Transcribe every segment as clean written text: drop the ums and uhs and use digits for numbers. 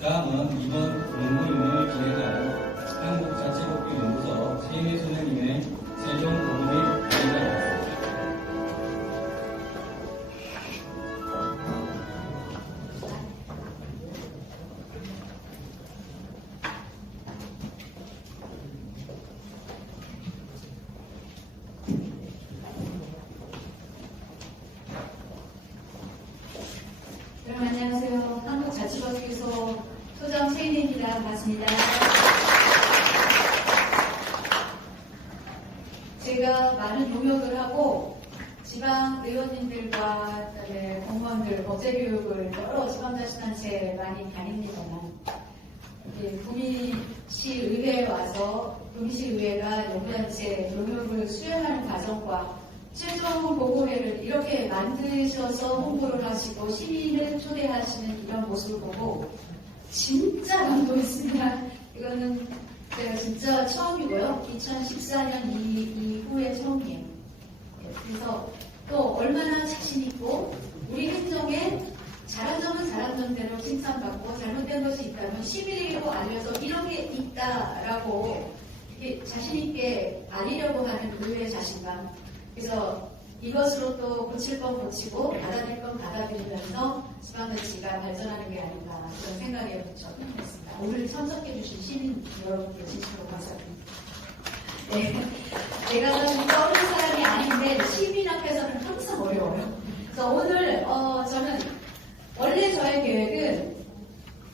다음은 이번 논문을 기획한 한국자치법규연구소 최인희 소장님의 최종 보고 및 발표가 안녕하세요. 한국자치법규소 소장 최인희입니다. 반갑습니다. 제가 많은 용역을 하고 지방 의원님들과 그다음에 공무원들 법제교육을 여러 지방자치단체에 많이 다닙니다만 구미시의회에 와서 구미시의회가 연구단체 용역을 수행하는 과정과 최종 보고회를 이렇게 만드셔서 홍보를 하시고 시민을 초대하시는 이런 모습을 보고 진짜 감동했습니다. 이거는 제가 진짜 처음이고요. 2014년 이후에 처음이에요. 그래서 또 얼마나 자신있고 우리 행정에 잘한 점은 잘한 점대로 칭찬받고 잘못된 것이 있다면 시민에게도 알려서 이런 게 있다라고 자신있게 알리려고 하는 의회의 자신감. 그래서 이것으로 또 고칠 건 고치고 받아들일 건 받아들이면서 지방자치가 발전하는 게 아닌가 그런 생각에 접근했습니다. 오늘 참석해 주신 시민 여러분께 진심으로 감사드립니다. 네, 제가 좀 떠오르는 사람이 아닌데 시민 앞에서는 항상 어려워요. 그래서 오늘 저는 원래 저의 계획은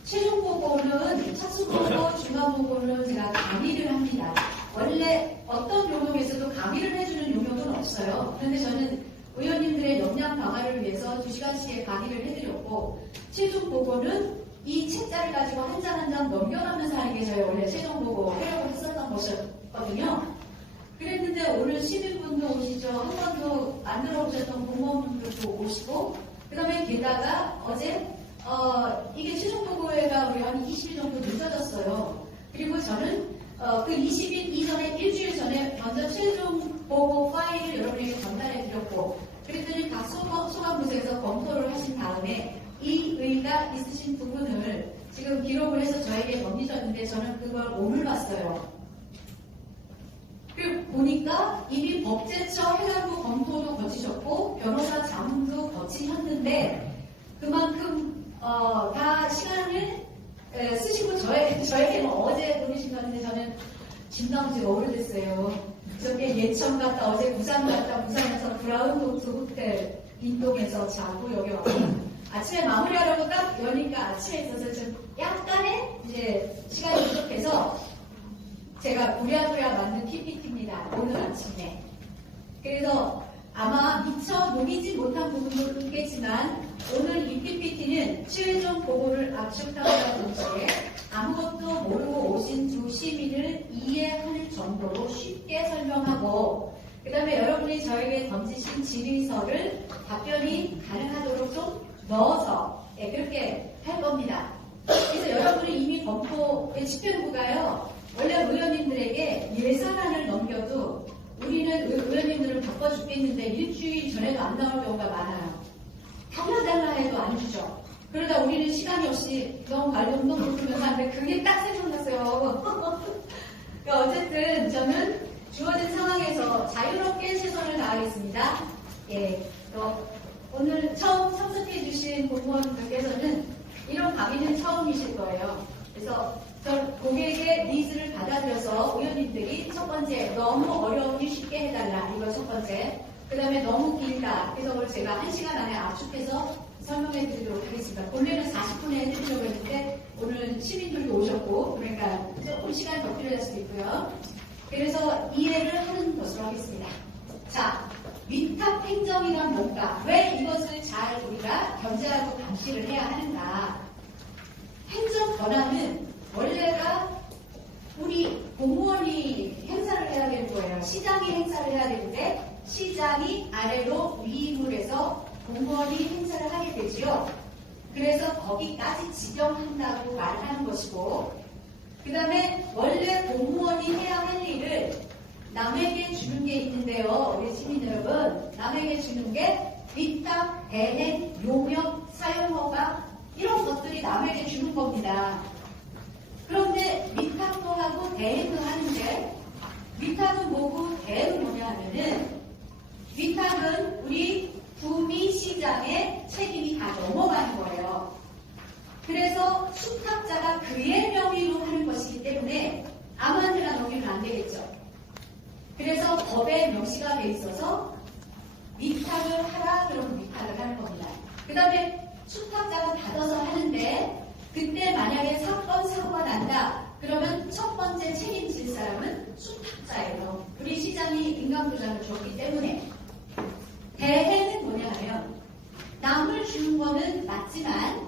최종 보고는 착수보고 중간보고는 제가 강의를 합니다. 원래 어떤 용역에서도 강의를 해주는 용역은 없어요. 그런데 저는 의원님들의 역량 강화를 위해서 2시간씩의 강의를 해드렸고 최종 보고는 이 책자를 가지고 한 장 한 장 넘겨가면서 하는 게 저희 원래 최종 보고 하려고 했었던 것이었거든요. 그랬는데 오늘 시민분도 오시죠. 한 번도 안 들어보셨던 공무원분들도 오시고 그 다음에 게다가 어제 이게 최종 보고회가 우리 한 20일 정도 늦어졌어요. 그리고 저는 그 20일 이전에 일주일 전에 먼저 최종 보고 파일을 여러분에게 전달해 드렸고 그랬더니 각 소관부서에서 검토를 하신 다음에 이 의의가 있으신 부분을 지금 기록을 해서 저에게 넘기셨는데 저는 그걸 오늘 봤어요. 그리고 보니까 이미 법제처 해당부 검토도 거치셨고 변호사 자문도 거치셨는데 그만큼 다 시간을 쓰시고 저에게는 어제 보내신 건데 저는 진당 지가 오래됐어요. 그저께 예천 갔다 어제 부산 갔다 부산에서 브라운 노트 호텔 인동에서 자고 여기 와서 아침에 마무리하려고 딱 여니까 아침에 있어서 좀 약간의 이제 시간이 부족해서 제가 부랴부랴 만든 PPT입니다. 오늘 아침에. 그래서 아마 미처 녹이지 못한 부분도 있겠지만 오늘 이 PPT는 최종 보고를 압축함과 동시에 아무것도 모르고 오신 두 시민을 이해할 정도로 쉽게 설명하고 그 다음에 여러분이 저에게 던지신 질의서를 답변이 가능하도록 좀 넣어서 그렇게 할 겁니다. 그래서 여러분이 이미 검토의 집행부가요. 원래 의원님들에게 예산안을 넘겨도 우리는 의원님들을 바빠 죽겠는데 일주일 전에도 안 나올 경우가 많아요. 달라달라 해도 안 주죠. 그러다 우리는 시간이 없이 너무 말도 운동을 하는데 그게 딱 생각났어요. 그러니까 어쨌든 저는 주어진 상황에서 자유롭게 최선을 다하겠습니다. 예, 오늘 처음 참석해 주신 공무원분들께서는 이런 강의는 처음이실 거예요. 그래서 저 고객의 니즈를 받아들여서 의원님들이 첫 번째 너무 어려우니 쉽게 해달라 이거 첫 번째 그 다음에 너무 길다 그래서 오늘 제가 1시간 안에 압축해서 설명해 드리도록 하겠습니다. 본래는 40분에 해드리려고 했는데 오늘 시민들도 오셨고 그러니까 조금 시간이 더 필요할 수도 있고요. 그래서 이해를 하는 것으로 하겠습니다. 자, 위탁 행정이란 뭔가 왜 이것을 잘 우리가 견제하고 감시를 해야 하는가. 행정 권한은 원래가 우리 공무원이 행사를 해야 되는 거예요. 시장이 행사를 해야 되는데 시장이 아래로 위임을 해서 공무원이 행사를 하게 되지요. 그래서 거기까지 지정한다고 말하는 것이고 그 다음에 원래 공무원이 해야 할 일을 남에게 주는 게 있는데요. 우리 시민 여러분 남에게 주는 게 위탁, 대행, 용역, 사용허가, 이런 것들이 남에게 주는 겁니다. 그런데 위탁도 하고 대행도 하는데 위탁은 뭐고 대행은 뭐냐 하면은 위탁은 우리 구미시장의 책임이 다 넘어가는 거예요. 그래서 수탁자가 그의 명의로 하는 것이기 때문에 아무한테나 넘기면 안 되겠죠. 그래서 법에 명시가 돼 있어서 위탁을 하라 그러면 위탁을 하는 겁니다. 그 다음에 수탁자가 받아서 하는데 그때 만약에 사건 사고가 난다 그러면 첫 번째 책임질 사람은 수탁자예요. 우리 시장이 인감도장을 줬기 때문에. 대행은 뭐냐 하면 남을 주는 거는 맞지만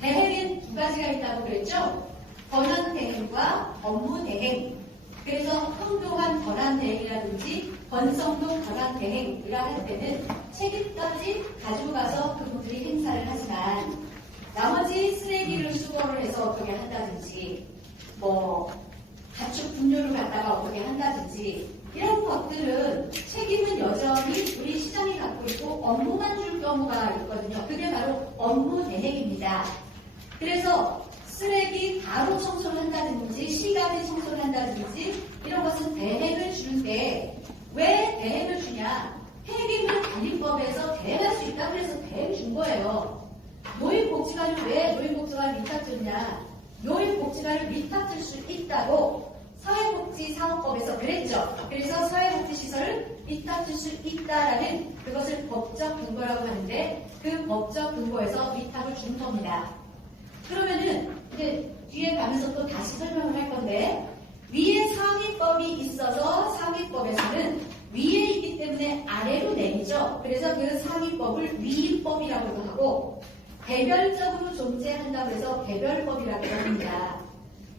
대행엔 두 가지가 있다고 그랬죠. 권한대행과 업무대행. 그래서 평등한 권한대행이라든지 권성동 권한대행이라 할 때는 책임까지 가지고 가서 그분들이 행사를 하지만 나머지 쓰레기를 수거를 해서 어떻게 한다든지 뭐 가축 분뇨를 갖다가 어떻게 한다든지 이런 것들은 책임은 여전히 우리 시장이 갖고 있고 업무만 줄 경우가 있거든요. 그게 바로 업무 대행입니다. 그래서 쓰레기 바로 청소를 한다든지 시간에 청소를 한다든지 이런 것은 대행을 주는데 왜 대행을 주냐? 폐기물 관리법에서 대행할 수 있다 그래서 대행 준 거예요. 노인복지관을 왜 노인복지관을 위탁 줬냐? 노인복지관을 위탁 줄 수 있다고 사회복지사업법에서 그랬죠. 그래서 사회복지시설을 위탁 줄 수 있다라는 그것을 법적 근거라고 하는데 그 법적 근거에서 위탁을 준 겁니다. 그러면은 이제 뒤에 가면서 또 다시 설명을 할 건데 위에 상위법이 있어서 상위법에서는 위에 있기 때문에 아래로 내리죠. 그래서 그 상위법을 위임법이라고도 하고 개별적으로 존재한다고 해서 개별법이라고 합니다.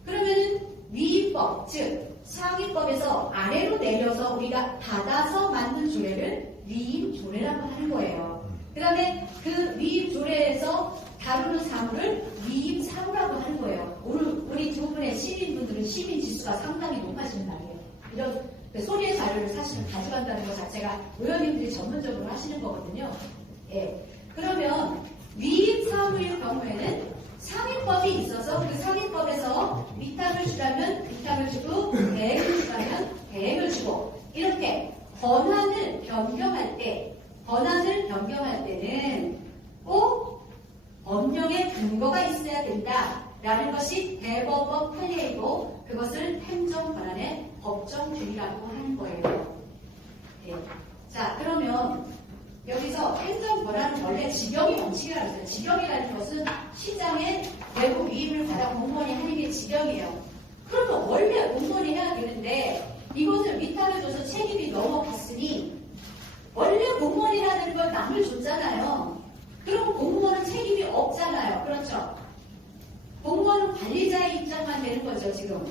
그러면은 위임법, 즉 상위법에서 아래로 내려서 우리가 받아서 만든 조례를 위임조례라고 하는 거예요. 그 다음에 그 위임조례에서 다루는 사무를 위임사무라고 하는 거예요. 우리 두 분의 시민분들은 시민지수가 상당히 높아지는 말이에요. 이런 소리의 자료를 사실은 가져간다는 것 자체가 의원님들이 전문적으로 하시는 거거든요. 예. 그러면 위임사무의 경우에는 상위법이 있어서 그 상위법에서 위탁을 주려면 위탁을 주고 대행을 주려면 대행을 주고 이렇게 권한을 변경할 때는 꼭 법령의 근거가 있어야 된다라는 것이 대법원 판례이고 그것을 행정권한의 법정주의라고 하는 거예요. 네. 자, 그러면 여기서 행정권한은 원래 직영이 원칙이라고 했어요. 직영이라는 것은 시장의 외부 위임을 받아 공무원이 하는 게 직영이에요. 그러면 원래 공무원이 해야 되는데 이것을 위탁을 줘서 책임이 넘어갔으니 원래 공무원이라는 걸 남을 줬잖아요. 그럼 공무원은 책임이 없잖아요. 그렇죠? 공무원은 관리자의 입장만 되는 거죠, 지금.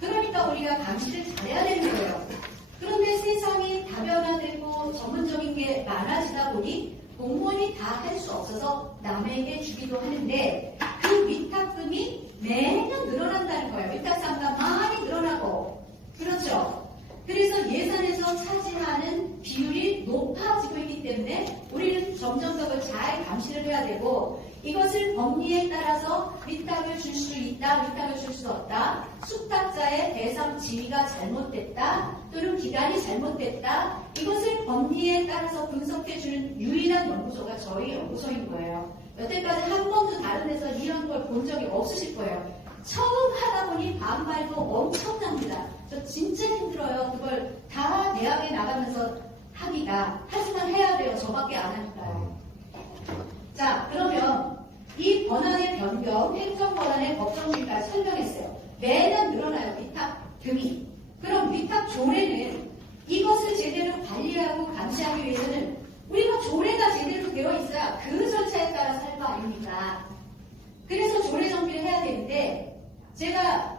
그러니까 우리가 감시를 잘해야 되는 거예요. 그런데 세상이 다변화되고 전문적인 게 많아지다 보니 공무원이 다 할 수 없어서 남에게 주기도 하는데 그 위탁금이 매년 늘어난다는 거예요. 위탁상가 많이 늘어나고. 그렇죠? 그래서 예산에서 차지하는 비율이 높아지고 있기 때문에 우리는 점점 더 잘 감시를 해야 되고 이것을 법리에 따라서 위탁을 줄 수 있다, 위탁을 줄 수 없다, 수탁자의 대상 지위가 잘못됐다 또는 기간이 잘못됐다 이것을 법리에 따라서 분석해주는 유일한 연구소가 저희 연구소인 거예요. 여태까지 한 번도 다른 데서 이런 걸 본 적이 없으실 거예요. 처음 하다 보니 반발도 엄청납니다. 저 진짜 힘들어요. 그걸 다 대학에 나가면서 하기가. 하지만 해야 돼요. 저밖에 안 하니까요. 자, 그러면 이 권한의 변경, 행정권한의 법정주의까지 설명했어요. 매년 늘어나요. 위탁금이. 그럼 위탁 조례는 이것을 제대로 관리하고 감시하기 위해서는 우리가 조례가 제대로 되어 있어야 그 절차에 따라 살 거 아닙니까? 그래서 조례 정비를 해야 되는데 제가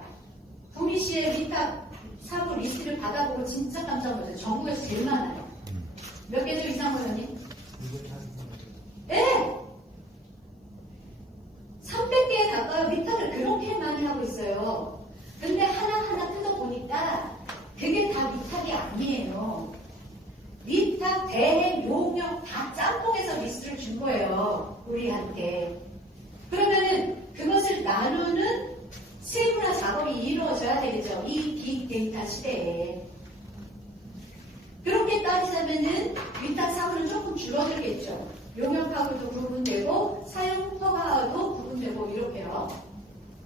구미시의 위탁 사무 리스트를 받아보고 진짜 깜짝 놀랐어요. 전국에서 제일 많아요. 몇 개죠, 이상호 의원님? 네! 300개에 가까이 위탁을 그렇게 많이 하고 있어요. 근데 하나하나 뜯어보니까 그게 다 위탁이 아니에요. 위탁, 대행, 용역 다 짬뽕해서 리스트를 준 거예요. 우리한테. 그러면은 빅데이터 시대에. 그렇게 따지자면은 위탁 사고는 조금 줄어들겠죠. 용역하고도 구분되고 사용 허가하고 구분되고 이렇게요.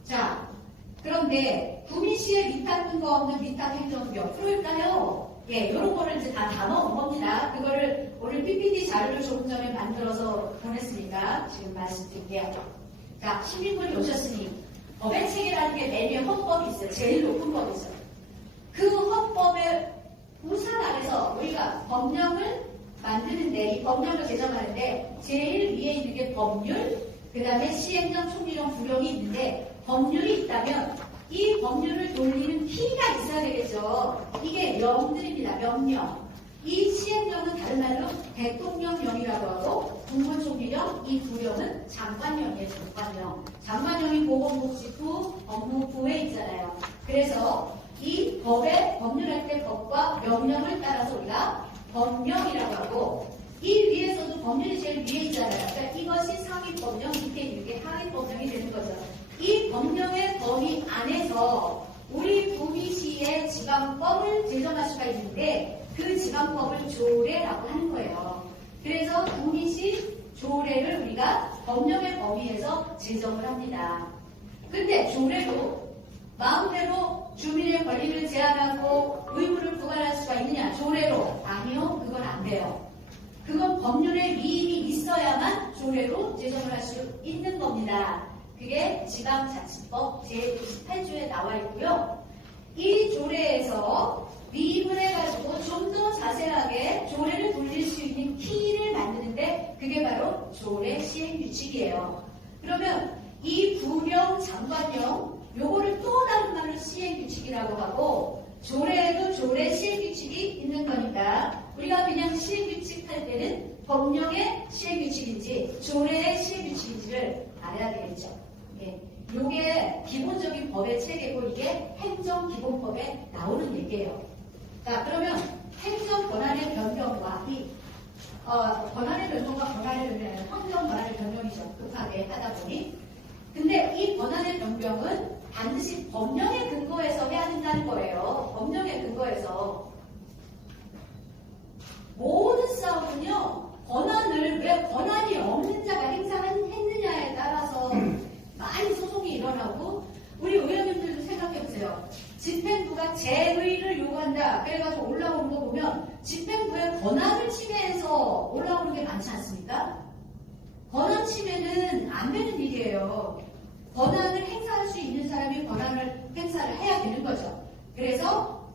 자, 그런데 구미시에 위탁 근거 없는 위탁 행정 몇 프로일까요? 예, 이런 거를 이제 다 담아온 겁니다. 그거를 오늘 PPT 자료를 조금 전에 만들어서 보냈으니까 지금 말씀드릴게요. 자, 시민분이 오셨으니 법의 체계라는 게 매년 헌법이 있어요. 제일 높은 법이 있어요. 그 헌법의 우산 아래서 우리가 법령을 만드는데, 이 법령을 제정하는데 제일 위에 있는 게 법률, 그 다음에 시행령, 총리령, 부령이 있는데 법률이 있다면 이 법률을 돌리는 키가 있어야 되겠죠. 이게 명들입니다. 명령. 이 시행령은 다른 말로 대통령령이라고 하고 국무총리령, 이 부령은 장관령이에요. 장관령. 장관령이 보건복지부, 법무부에 있잖아요. 그래서 이 법률할 때 법과 명령을 따라서 우리가 법령이라고 하고, 이 위에서도 법률이 제일 위에 있잖아요. 그러니까 이것이 상위 법령, 밑에 있는 게 하위 법령이 되는 거죠. 이 법령의 범위 안에서 우리 구미시의 지방법을 제정할 수가 있는데 그 지방법을 조례라고 하는 거예요. 그래서 구미시 조례를 우리가 법령의 범위에서 제정을 합니다. 근데 조례로 마음대로 주민의 권리를 제한하고 의무를 부과할 수가 있느냐? 조례로. 아니요. 그건 안 돼요. 그건 법률의 위임이 있어야만 조례로 제정을 할 수 있는 겁니다. 그게 지방자치법 제28조에 나와 있고요. 이 조례에서 위임을 해가지고 좀 더 자세하게 조례를 돌릴 수 있는 키를 만드는데 그게 바로 조례 시행규칙이에요. 그러면 이 부령, 장관령 요거를 또 다른 말로 시행규칙이라고 하고, 조례에도 조례 시행규칙이 있는 거니까 우리가 그냥 시행규칙 할 때는 법령의 시행규칙인지 조례의 시행규칙인지를 알아야 되겠죠. 예. 요게 기본적인 법의 체계고 이게 행정기본법에 나오는 얘기예요. 자, 그러면 행정 권한의 변경과 권한의 변경과 행정 권한의 변경이죠. 급하게 하다 보니. 근데 이 권한의 변경은 반드시 법령에 근거해서 해야 된다는 거예요. 법령에 근거해서. 모든 싸움은요, 권한을 왜 권한이 없는 자가 행사했느냐에 따라서 많이 소송이 일어나고, 우리 의원님들도 생각해보세요. 집행부가 재의를 요구한다. 그래가지고 올라오는 거 보면 집행부의 권한을 침해해서 올라오는 게 많지 않습니까? 권한 침해는 안 되는 일이에요. 권한을 행사할 수 있는 사람이 권한을 행사를 해야 되는 거죠. 그래서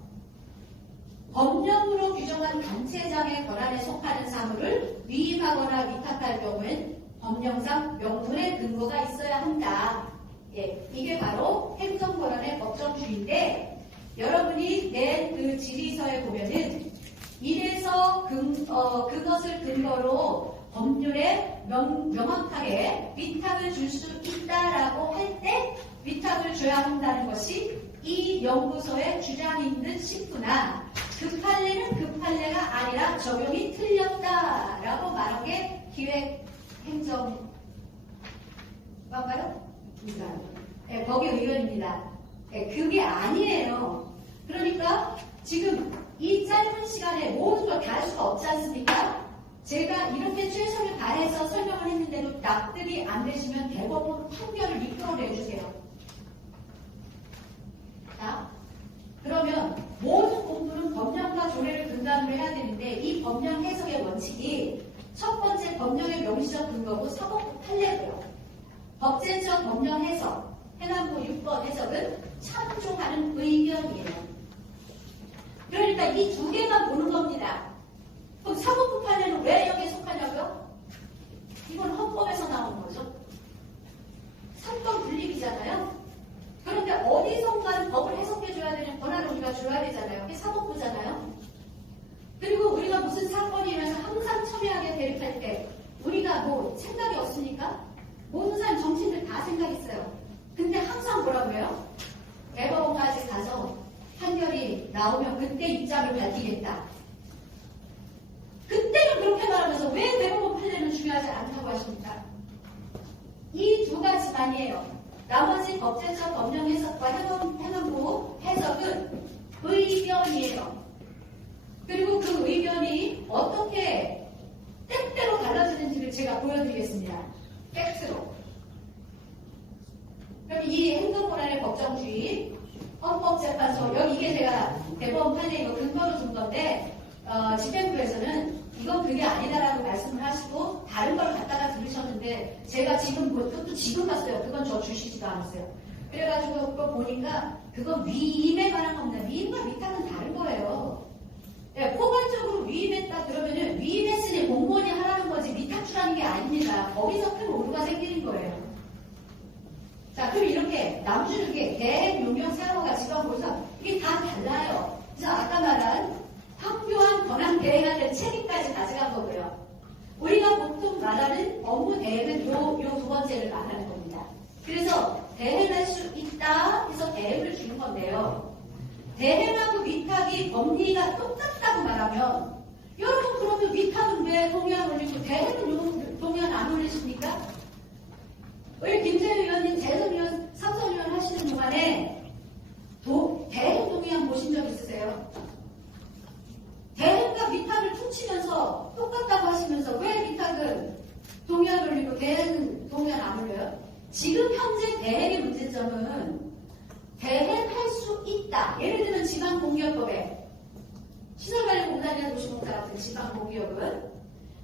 법령으로 규정한 단체장의 권한에 속하는 사물을 위임하거나 위탁할 경우엔 법령상 명분의 근거가 있어야 한다. 예, 이게 바로 행정권한의 법정주의인데, 여러분이 낸 그 질의서에 보면은 이래서 그것을 근거로 법률에 명확하게 위탁을 줄 수 있다라고 할 때 위탁을 줘야 한다는 것이 이 연구소의 주장인 듯 싶으나, 그 판례는 그 판례가 아니라 적용이 틀렸다라고 말한 게 기획행정관가요? 네, 거기 의원입니다. 네, 그게 아니에요. 그러니까 지금 이 짧은 시간에 모든 걸 다 할 수가 없지 않습니까? 제가 이렇게 최선을 다해서 설명을 했는데도 납득이 안 되시면 대법원 판결을 이끌어 내주세요. 자, 그러면 모든 공부는 법령과 조례를 근간으로 해야 되는데, 이 법령 해석의 원칙이 첫 번째 법령의 명시적 근거고 사법부 판례고요. 법제처 법령 해석, 행안부 6번 해석은 참조하는 의견이에요. 그러니까 이 두 개만 보는 겁니다. 그럼 사법부 판례는 왜 여기에 속하냐고요? 이건 헌법에서 나오는 거죠. 삼권 분립이잖아요. 그런데 어디선가 법을 해석해줘야 되는 권한을 우리가 줘야 되잖아요. 그게 사법부잖아요. 그리고 우리가 무슨 사건이 일어나서 항상 첨예하게 대립할 때 우리가 뭐 생각이 없습니까? 모든 사람 정치인들 다 생각했어요. 근데 항상 뭐라고 해요? 대법원까지 가서 판결이 나오면 그때 입장을 밝히겠다. 그때는 그렇게 말하면서 왜 대법원 판례는 중요하지 않다고 하십니까? 이 두 가지만이에요. 나머지 법제처 법령 해석과 행안부 해석은 의견이에요. 그리고 그 의견이 어떻게 때때로 달라지는지를 제가 보여드리겠습니다. 팩트로. 그럼 이 행정권한의 법정주의, 헌법재판소, 여기 이게 제가 대법원판에 이거 근거로 준 건데, 집행부에서는 이건 그게 아니다라고 말씀을 하시고, 다른 걸 갖다가 들으셨는데, 제가 지금, 그것도 지금 봤어요. 그건 저 주시지도 않았어요. 그래가지고 그거 보니까, 그건 위임에 관한 겁니다. 위임과 위탁은 다른 거예요. 네, 포괄적으로 위임했다 그러면은, 위임했으니 공무원이 하라는 거지, 위탁주라는 게 아닙니다. 거기서 큰 오류가 생기는 거예요. 자, 그럼 이렇게 남주르게 대행, 용역, 사용과 지방고사 이게 다 달라요. 그래서 아까 말한 확교한 권한 대행한테 책임까지 가져간 거고요. 우리가 보통 말하는 업무 대행은 요 두 번째를 말하는 겁니다. 그래서 대행할 수 있다 해서 대행을 주는 건데요. 대행하고 위탁이 법리가 똑같다고 말하면 여러분 그러면 위탁은 왜 동의안 올리고 대행은 동의안 안 올리십니까? 우리 김재현 의원님, 재선 의원, 삼선 의원 하시는 동안에 대행 동의안 보신 적 있으세요? 대행과 위탁을 퉁치면서 똑같다고 하시면서 왜 위탁은 동의안 올리고 대행은 동의안 안 올려요? 지금 현재 대행의 문제점은 대행할 수 있다. 예를 들면 지방공기업법에 시설관리공단이나 도시공사 같은 지방공기업은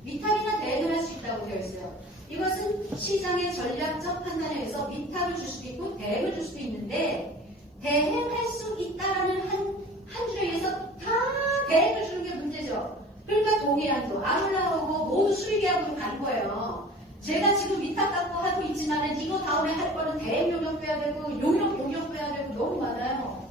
위탁이나 대행을 할 수 있다고 되어 있어요. 이것은 시장의 전략적 판단에 의해서 위탁을 줄 수도 있고 대행을 줄 수도 있는데 대행할 수 있다라는 한 줄에 의해서 다 대행을 주는 게 문제죠. 그러니까 동의안도 안 올라오고 모두 수의계약으로 가는 거예요. 제가 지금 위탁 갖고 하고 있지만은 이거 다음에 할 거는 대행 용역 빼야 되고 용역 빼야 되고 너무 많아요.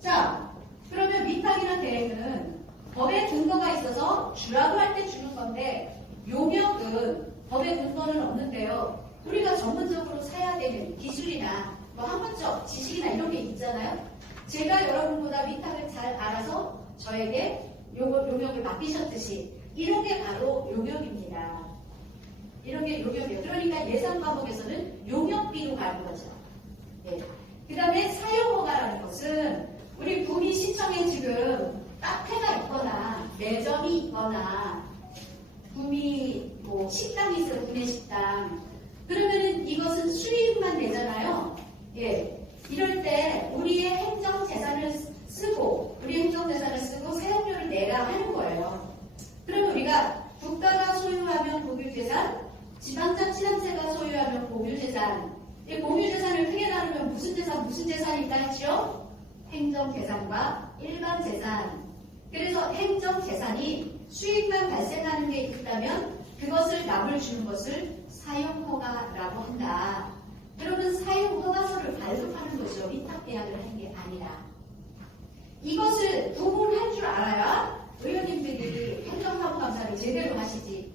자, 그러면 위탁이나 대행은 법에 근거가 있어서 주라고 할 때 주는 건데 용역은 법에 근거는 없는데요. 우리가 전문적으로 사야 되는 기술이나 뭐 학문적 지식이나 이런 게 있잖아요. 제가 여러분보다 위탁을 잘 알아서 저에게 용역을 맡기셨듯이 이런 게 바로 용역입니다. 이런 게 용역이에요. 그러니까 예산과목에서는 용역비로 가는 거죠. 네. 그 다음에 사용허가라는 것은 우리 구미 시청에 지금 카페가 있거나 매점이 있거나 구미 뭐 식당이 있어요. 구내 식당. 그러면은 이것은 수익만 내잖아요. 예. 이럴 때 우리의 행정재산을 쓰고 사용료를 내라 하는 거예요. 그러면 우리가 국가가 소유하면 공유재산, 지방자치단체가 소유하면 공유재산. 이 공유재산을 크게 나누면 무슨 재산이 있다 했죠? 행정재산과 일반재산. 그래서 행정재산이 수익만 발생하는 게 있다면 그것을 남을 주는 것을 사용허가라고 한다. 그러면 사용허가서를 발급하는 거죠. 위탁계약을 하는 게 아니라. 이것을 구분할 줄 알아야 의원님들이 행정사무감사를 제대로 하시지.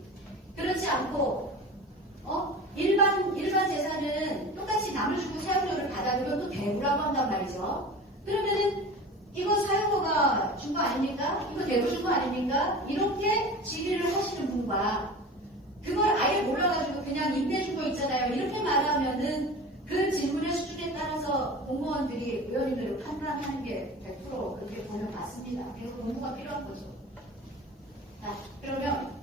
그렇지 않고 일반 재산은 똑같이 남을 주고 사용료를 받아 그러면 또 대부라고 한단 말이죠. 그러면은 이거 사용료가 준 거 아닙니까? 이거 대부 준 거 아닙니까? 이렇게 질의를 하시는 분과 그걸 아예 몰라가지고 그냥 임대주고 있잖아요. 이렇게 말하면은 그 질문의 수준에 따라서 공무원들이 의원님들을 판단하는 게 100% 그렇게 보면 맞습니다. 그래서 공부가 필요한 거죠. 자, 그러면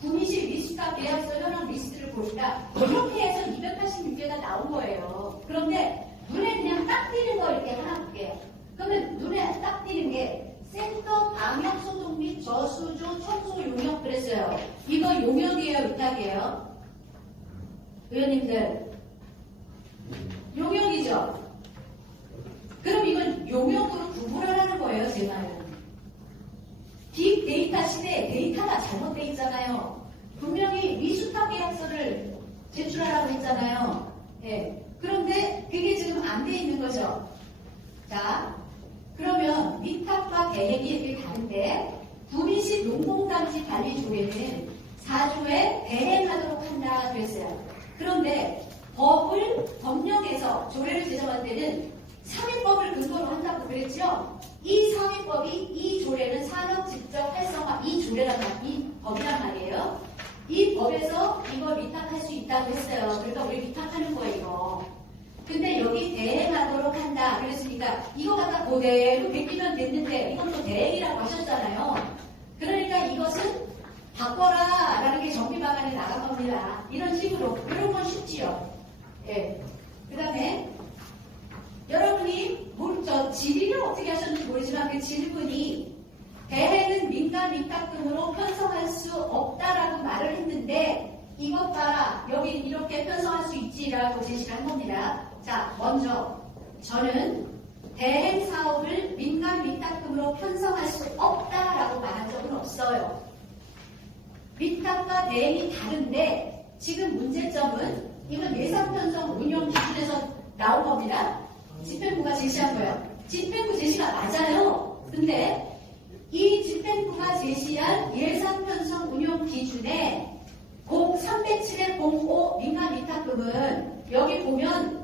구미시 위수탁 계약서 현황 리스트를 보니까 이렇게 해서 286개가 나온 거예요. 그런데 눈에 그냥 딱 띄는 거 이렇게 하나 볼게요. 그러면 눈에 딱 띄는 게 센터 방역 소독 및 저수조 청소 용역 그랬어요. 이거 용역이에요, 위탁이에요? 의원님들 용역이죠? 그럼 이건 용역으로 구분하라는 거예요, 제 말은. 빅데이터 시대에 데이터가 잘못되어 있잖아요. 분명히 위수탁 계약서를 제출하라고 했잖아요. 예. 그런데 그게 지금 안 돼 있는 거죠. 자, 그러면 위탁과 대행이 이렇게 다른데 구미시 농공단지 관리 조례는 4조에 대행하도록 한다 그랬어요. 그런데 법령에서 조례를 제정할 때는 상위법을 근거로 한다고 그랬죠. 이 상위법이 이 조례는 산업 직접 활성화 이 법이란 말이에요. 이 법에서 이걸 위탁할 수 있다고 했어요. 그러니까 우리 위탁하는 거예요. 이거. 근데 여기 대행하도록 한다. 그랬으니까 자, 이거 갖다 그대로 베끼면 됐는데 이건 또 대행이라고 하셨잖아요. 그러니까 이것은 바꿔라 라는 게 정비 방안에 나간 겁니다. 이런 식으로. 이런 건 쉽지요. 예. 그 다음에 여러분이 질의를 어떻게 하셨는지 모르지만 그 질문이 대행은 민간 위탁 등으로 편성할 수 없다라고 말을 했는데 이것 봐라 여기 이렇게 편성할 수 있지라고 제시를 한 겁니다. 자, 먼저 저는 대행 사업을 민간 위탁금으로 편성할 수 없다라고 말한 적은 없어요. 위탁과 대행이 다른데 지금 문제점은 이건 예산 편성 운영 기준에서 나온 겁니다. 집행부가 제시한 거예요. 집행부 제시가 맞아요. 근데 이 집행부가 제시한 예산 편성 운영 기준에 307의 05 민간 위탁금은 여기 보면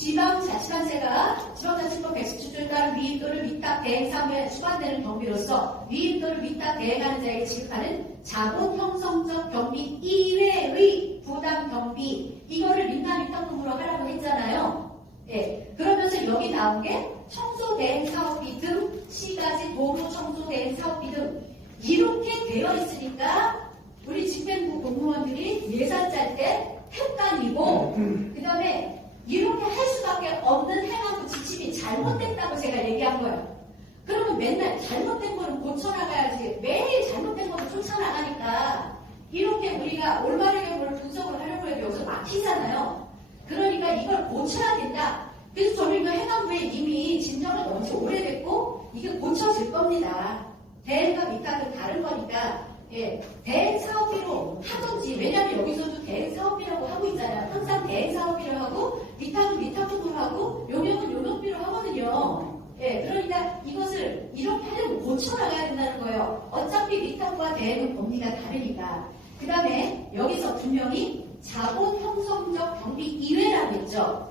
지방자치단체가 지방자치법 117조에 따른 위임 또는 위탁 대행 사무에 수반되는 경비로서 위임 또는 위탁 대행하는 자에게 지급하는 자본 형성적 경비 이외의 부담 경비 이거를 민간 위탁금으로 하라고 했잖아요. 예, 그러면서 여기 나온 게 청소 대행 사업비 등 시가지 도로 청소 대행 사업비 등 이렇게 되어 있으니까 우리 집행부 공무원들이 예산 짤 때 헷갈리고 그 다음에 이렇게 할 수밖에 없는 행안부 지침이 잘못됐다고 제가 얘기한 거예요. 그러면 맨날 잘못된 거는 고쳐나가야지 매일 잘못된 거를 쫓아나가니까 이렇게 우리가 올바르게 뭘 분석을 하려고 해도 여기서 막히잖아요. 그러니까 이걸 고쳐야 된다. 그래서 저는 이거 행안부에 이미 진정을 너무 오래됐고 이게 고쳐질 겁니다. 대행과 위탁은 다른 거니까 예, 대행 사업비로 하든지 왜냐하면 여기서도 대행 사업비라고 하고 있잖아요. 항상 대행 사업비로 하고 위탁은 위탁금으로 하고 용역은 용역비로 하거든요. 예, 그러니까 이것을 이렇게 하려면 고쳐나가야 된다는 거예요. 어차피 위탁과 대행은 범위가 다르니까. 그 다음에 여기서 분명히 자본 형성적 경비 이외라고 했죠.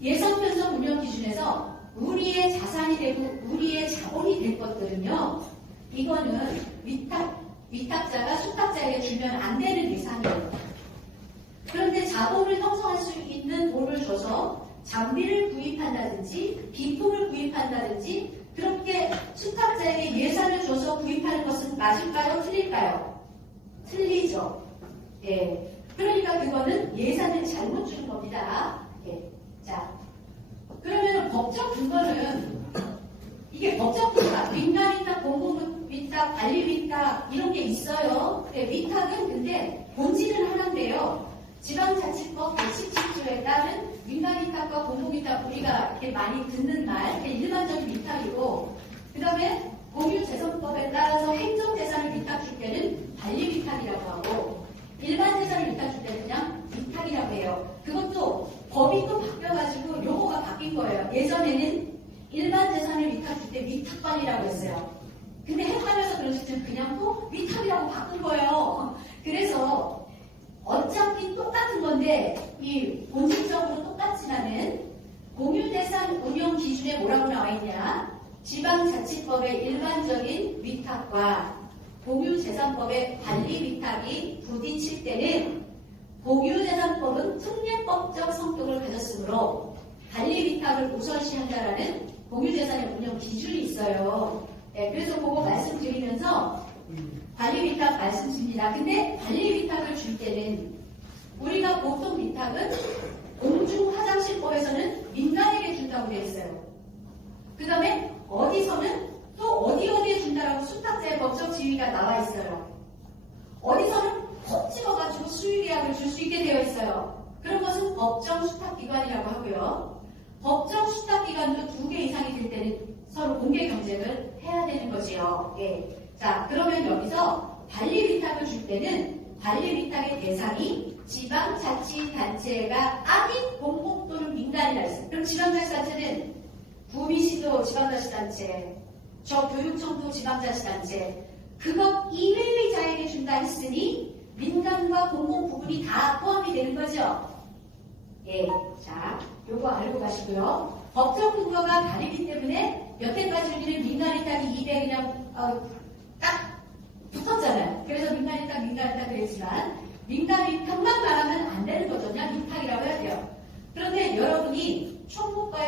예산 편성 운영 기준에서 우리의 자산이 되고 우리의 자본이 될 것들은요. 이거는 위탁자가 수탁자에게 주면 안 되는 예산이에요. 그런데 자본을 형성할 수 있는 돈을 줘서 장비를 구입한다든지 비품을 구입한다든지 그렇게 수탁자에게 예산을 줘서 구입하는 것은 맞을까요? 틀릴까요? 틀리죠. 예. 그러니까 그거는 예산을 잘못 주는 겁니다. 예. 자, 그러면 법적 근거는 이게 법적 근거가 민간 위탁, 공공 위탁, 관리 위탁 이런 게 있어요. 네, 위탁은 근데 본질은 하나인데요. 지방자치법 117조에 따른 민간 위탁과 공공 위탁 우리가 이렇게 많이 듣는 말, 일반적인 위탁이고 그 다음에 공유재산법에 따라서 행정재산을 위탁 줄 때는 관리 위탁이라고 하고 일반 재산을 위탁 줄 때는 그냥 위탁이라고 해요. 그것도 법이 또 바뀌어가지고 용어가 바뀐 거예요. 예전에는 일반 재산을 위탁 줄 때 위탁관이라고 했어요. 근데 헷갈려서 그런지 그냥 또 위탁이라고 바꾼 거예요. 그래서 어차피 똑같은 건데 이 본질적으로 똑같지만은 공유재산 운용 기준에 뭐라고 나와 있냐? 지방자치법의 일반적인 위탁과 공유재산법의 관리 위탁이 부딪힐 때는 공유재산법은 특례법적 성격을 가졌으므로 관리 위탁을 우선시한다라는 공유재산의 운영 기준이 있어요. 네, 그래서 그거 말씀드리면서 관리 위탁 말씀드립니다. 근데 관리 위탁을 줄 때는 우리가 보통 위탁은 공중화장실법에서는 민간에게 준다고 되어 있어요. 그 다음에 어디서는 또 어디에 준다라고 수탁자의 법적 지위가 나와 있어요. 어디서는 콕 집어가지고 수의계약을 줄 수 있게 되어 있어요. 그런 것은 법정 수탁기관이라고 하고요. 법정 수탁기관도 2개 이상이 될 때는 서로 공개 경쟁을 해야 되는 거지요. 예. 자, 그러면 여기서 관리 위탁을 줄 때는 관리 위탁의 대상이 지방자치단체가 아닌 공공 또는 민간이라 했어요. 그럼 지방자치단체는 구미시도 지방자치단체, 저 교육청도 지방자치단체, 그것 이외의 자에게 준다 했으니 민간과 공공 부분이 다 포함이 되는 거죠. 예, 자, 요거 알고 가시고요. 법적 근거가 다르기 때문에 여태까지 우리는 민간 위탁이 200이랑 딱 붙었잖아요. 그래서 민간 위탁 그랬지만 민간 위탁만 말하면 안 되는 거죠. 그냥 위탁이라고 해야 돼요. 그런데 여러분이 총무과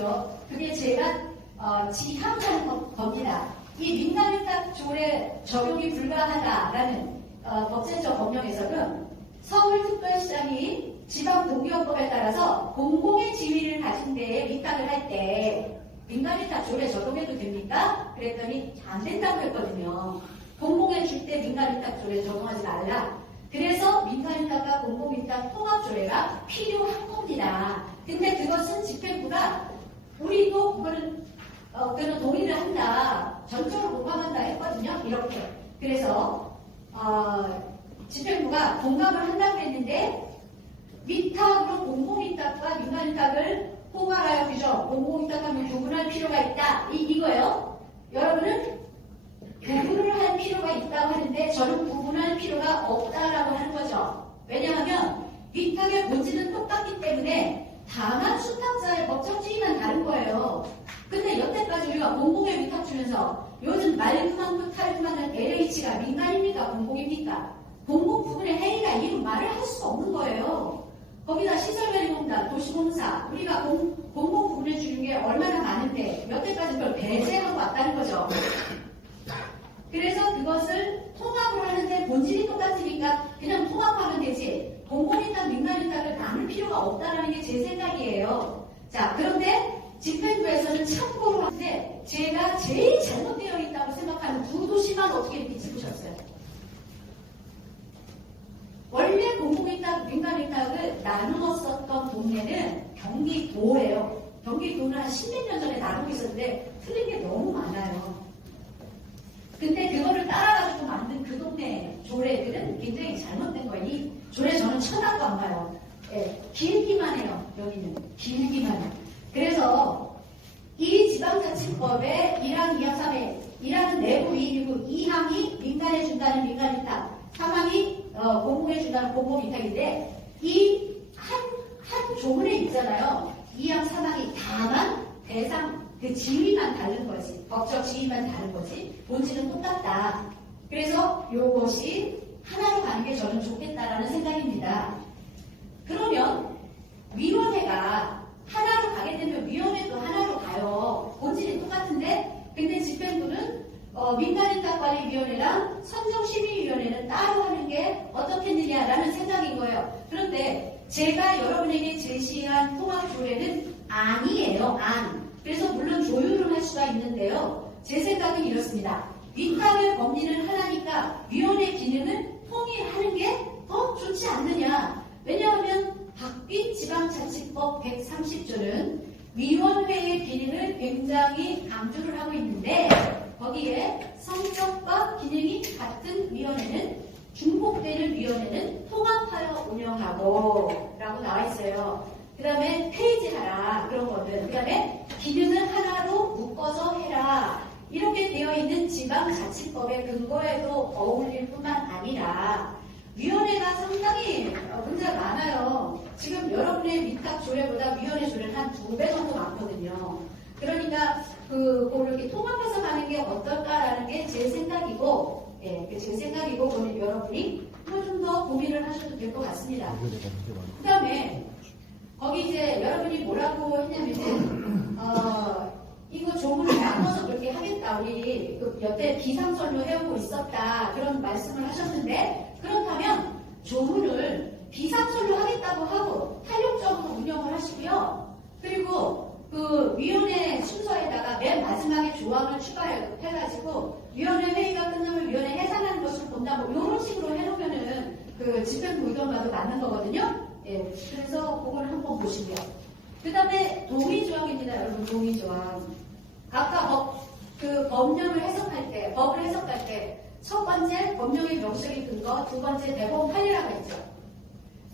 거죠. 그게 제가 지향하는 겁니다. 이 민간위탁 조례 적용이 불가하다라는 법제처 법령에서는 서울특별시장이 지방동기업법에 따라서 공공의 지위를 가진 데에 위탁을 할 때 민간위탁 조례 적용해도 됩니까? 그랬더니 안 된다고 했거든요. 공공에 줄 때 민간위탁 조례 적용하지 말라. 그래서 민간위탁과 공공위탁 통합조례가 필요한 겁니다. 근데 그것은 집행부가 우리도 그거는 동의를 한다. 전적으로 공감한다 했거든요. 이렇게. 그래서 집행부가 공감을 한다고 했는데 위탁으로 공공위탁과 민간위탁을 포괄하여 규정, 공공위탁하면 구분할 필요가 있다. 이거예요. 여러분은 구분을 할 필요가 있다고 하는데 저는 구분할 필요가 없다라고 하는 거죠. 왜냐하면 위탁의 본질은 똑같기 때문에 다만 수탁자의 법적 지위만 다른 거예요. 근데 여태까지 우리가 공공에 위탁 주면서 요즘 말그만큼 탈그만한 LH가 민간입니까? 공공입니까? 공공 부분의 행위가 이루 말을 할 수 없는 거예요. 거기다 시설관리공단, 도시공사, 우리가 공공 부분에 주는 게 얼마나 많은데 여태까지 그걸 배제하고 왔다는 거죠. 그래서 그것을 통합을 하는데 본질이 똑같으니까 그냥 통합하면 되지 공공위탁, 민간위탁을 나눌 필요가 없다는 게 제 생각이에요. 자, 그런데 집행부에서는 참고로 하는데 제가 제일 잘못되어 있다고 생각하는 두 도시만 어떻게 이렇게 짚으셨어요. 원래 공공위탁, 민간위탁을 나누었었던 동네는 경기도예요. 경기도는 한 10몇 년 전에 나누고 있었는데 틀린 게 너무 많아요. 근데 그거를 따라가지고 만든 그 동네 조례들은 굉장히 잘못된 거예요. 이 조례 저는 천하도 안 봐요. 예, 길기만 해요. 여기는 길기만 해요. 그래서 이 지방자치법의 1항, 2항, 3항 1항은 내부 이익이고 2항이 민간에 준다는 민간위탁 3항이 공공에 준다는 공공위탁인데 이 한 조문에 있잖아요. 2항, 3항이 다만 대상 그 지위만 다른 거지. 법적 지위만 다른 거지. 본질은 똑같다. 그래서 이것이 하나로 가는 게 저는 좋겠다라는 생각입니다. 그러면 위원회가 하나로 가게 되면 위원회도 하나로 가요. 본질이 똑같은데 근데 집행부는 민간위탁관리위원회랑 선정심의위원회는 따로 하는 게 어떻겠느냐라는 생각인 거예요. 그런데 제가 여러분에게 제시한 통합조례는 아니에요. 그래서 물론 조율을 할 수가 있는데요. 제 생각은 이렇습니다. 위탁의 법리는 하나니까 위원회 기능은 통일하는 게 더 좋지 않느냐. 왜냐하면 바뀐 지방자치법 130조는 위원회의 기능을 굉장히 강조를 하고 있는데 거기에 성격과 기능이 같은 위원회는 중복되는 위원회는 통합하여 운영하고 라고 나와 있어요. 그 다음에 폐지하라 그런 거든. 그 다음에 기능을 하나로 묶어서 해라. 이렇게 되어 있는 지방자치법의 근거에도 어울릴 뿐만 아니라 위원회가 상당히 문제가 많아요. 지금 여러분의 위탁 조례보다 위원회 조례는 한 2배 정도 많거든요. 그러니까 그걸 이렇게 통합해서 가는 게 어떨까라는 게 제 생각이고, 제 생각이고, 그러면 여러분이 좀 더 고민을 하셔도 될 것 같습니다. 그 다음에 거기 이제 여러분이 뭐라고 했냐면은 이거 조문을 나눠서 그렇게 하겠다. 우리 여태 비상선로 해오고 있었다. 그런 말씀을 하셨는데 그렇다면 조문을 비상선로 하겠다고 하고 탄력적으로 운영을 하시고요. 그리고 그 위원회 순서에다가 맨 마지막에 조항을 추가해가지고 위원회 회의가 끝나면 위원회 해산하는 것을 본다. 뭐 이런 식으로 해놓으면은 그 집행부 의견과도 맞는 거거든요. 예, 그래서 그걸 한번 보시고요. 그 다음에 동의조항입니다. 여러분, 동의조항. 아까 법령을 해석할 때, 법을 해석할 때, 첫 번째, 법령의 명시적인 근거, 두 번째, 대법원 판례라고 했죠.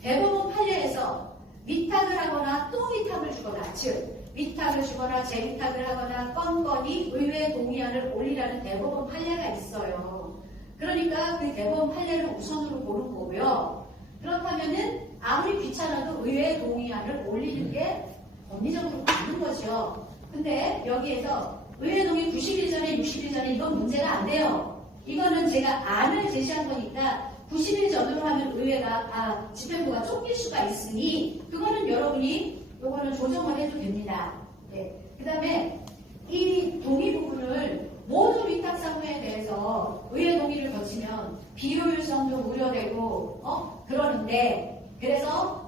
대법원 판례에서 위탁을 하거나 또 위탁을 주거나, 즉, 위탁을 주거나 재위탁을 하거나 건건이 의회 동의안을 올리라는 대법원 판례가 있어요. 그러니까 그 대법원 판례를 우선으로 보는 거고요. 그렇다면은 아무리 귀찮아도 의회 동의안을 올리는 게 법리적으로 맞는 거죠. 근데 여기에서 의회 동의 90일 전에 60일 전에 이건 문제가 안 돼요. 이거는 제가 안을 제시한 거니까 90일 전으로 하면 의회가 집행부가 쫓길 수가 있으니 그거는 여러분이 요거는 조정을 해도 됩니다. 네. 건데 그래서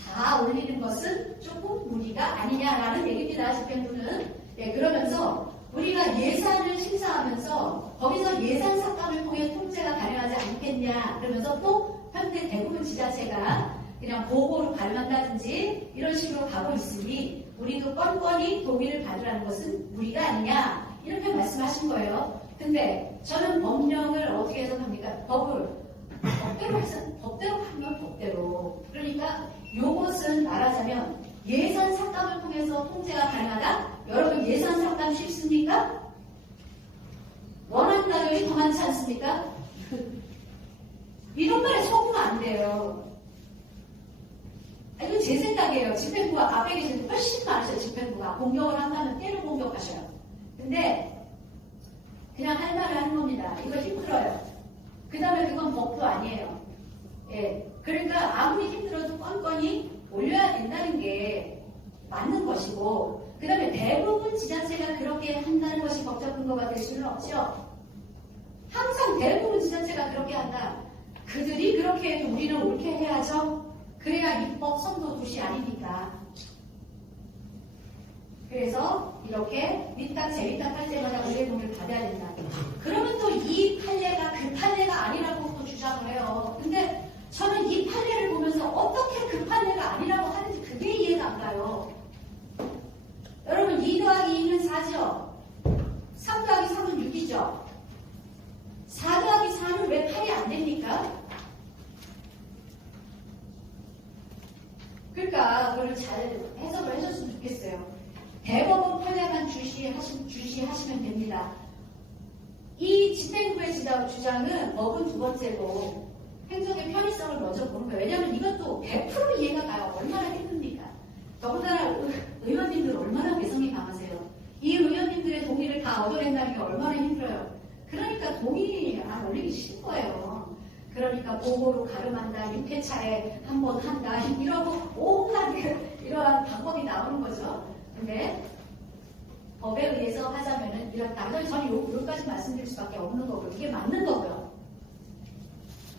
다 올리는 것은 조금 무리가 아니냐라는 얘기입니다. 집행부는. 네, 그러면서 우리가 예산을 심사하면서 거기서 예산 삭감을 통해 통제가 가능하지 않겠냐 그러면서 또 현대 대부분 지자체가 그냥 보고로 발만다든지 이런 식으로 가고 있으니 우리도 뻔뻔히 동의를 받으라는 것은 무리가 아니냐 이렇게 말씀하신 거예요. 근데 저는 법령을 어떻게 해석합니까? 법대로 해서 법대로 하면 법대로. 그러니까 요것은 말하자면 예산 삭감을 통해서 통제가 가능하다? 여러분 예산 삭감 쉽습니까? 원하는 가격이 더 많지 않습니까? 이런 말에 속으면 안 돼요. 이건 제 생각이에요. 집행부가 앞에 계신 분 훨씬 많으셔요. 집행부가 공격을 한다면 때로 공격하셔요. 근데 그냥 할 말을 하는 겁니다. 이거 힘들어요. 그 다음에 그건 법도 아니에요. 예, 그러니까 아무리 힘들어도 뻔뻔히 올려야 된다는 게 맞는 것이고 그 다음에 대부분 지자체가 그렇게 한다는 것이 법적 근거가 될 수는 없죠. 항상 대부분 지자체가 그렇게 한다. 그들이 그렇게 해도 우리는 옳게 해야죠. 그래야 입법 선도도시 아닙니까? 그래서 이렇게 밑딱 재위딱 할 때마다 우리의 돈을 받아야 된다. 그러면 또 이 판례가 그 판례가 아니라고 또 주장을 해요. 근데 저는 이 판례를 보면서 어떻게 그 판례가 아니라고 하는지 그게 이해가 안 가요. 여러분 2 더하기 2는 4죠. 3 더하기 3은 6이죠. 4 더하기 4는 왜 8이 안 됩니까? 그러니까 그걸 잘 해석을 해줬으면 좋겠어요. 대법원 판례만 주시하시면 됩니다. 이 집행부의 주장은 법은 두 번째고 행정의 편의성을 먼저 보는 거예요. 왜냐하면 이것도 100% 이해가 가요. 얼마나 힘듭니까? 더군다나 의원님들 얼마나 개성이 강하세요. 이 의원님들의 동의를 다 얻어낸다는 게 얼마나 힘들어요. 그러니까 동의 안 올리기 싫은 거예요. 그러니까 보고로 가름한다, 6회차에 한 번 한다, 이러고 온갖 이러한 방법이 나오는 거죠. 근데 법에 의해서 하자면은 이렇다. 그래서 저는 여기까지 말씀드릴 수밖에 없는 거고요. 이게 맞는 거고요.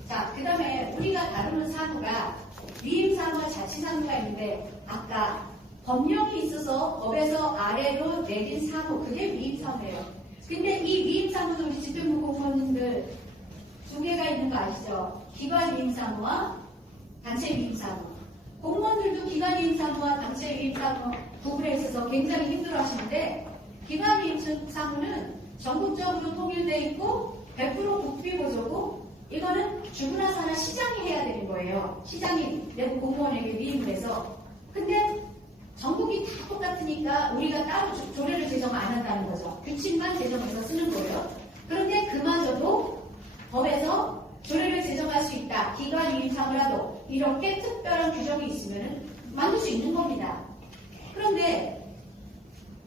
자, 그 다음에 우리가 다루는 사무가 위임사무와 자치사무가 있는데 아까 법령이 있어서 법에서 아래로 내린 사무, 그게 위임사무예요. 근데 이 위임사무도 우리 집행부 공무원님들 두 개가 있는 거 아시죠? 기관 위임사무와 단체 위임사무. 공무원들도 기관 위임사무와 단체 위임사무 구분에 있어서 굉장히 힘들어 하시는데 기관 위임사무는 전국적으로 통일되어 있고 100% 국비 보조고 이거는 주구나 사나 시장이 해야 되는 거예요. 시장이 내부 공무원에게 위임을 해서. 근데 전국이 다 똑같으니까 우리가 따로 조례를 제정 안 한다는 거죠. 규칙만 제정해서 쓰는 거예요. 그런데 그마저도 법에서 조례를 제정할 수 있다. 기관 위임사무라도 이렇게 특별한 규정이 있으면 만들 수 있는 겁니다. 그런데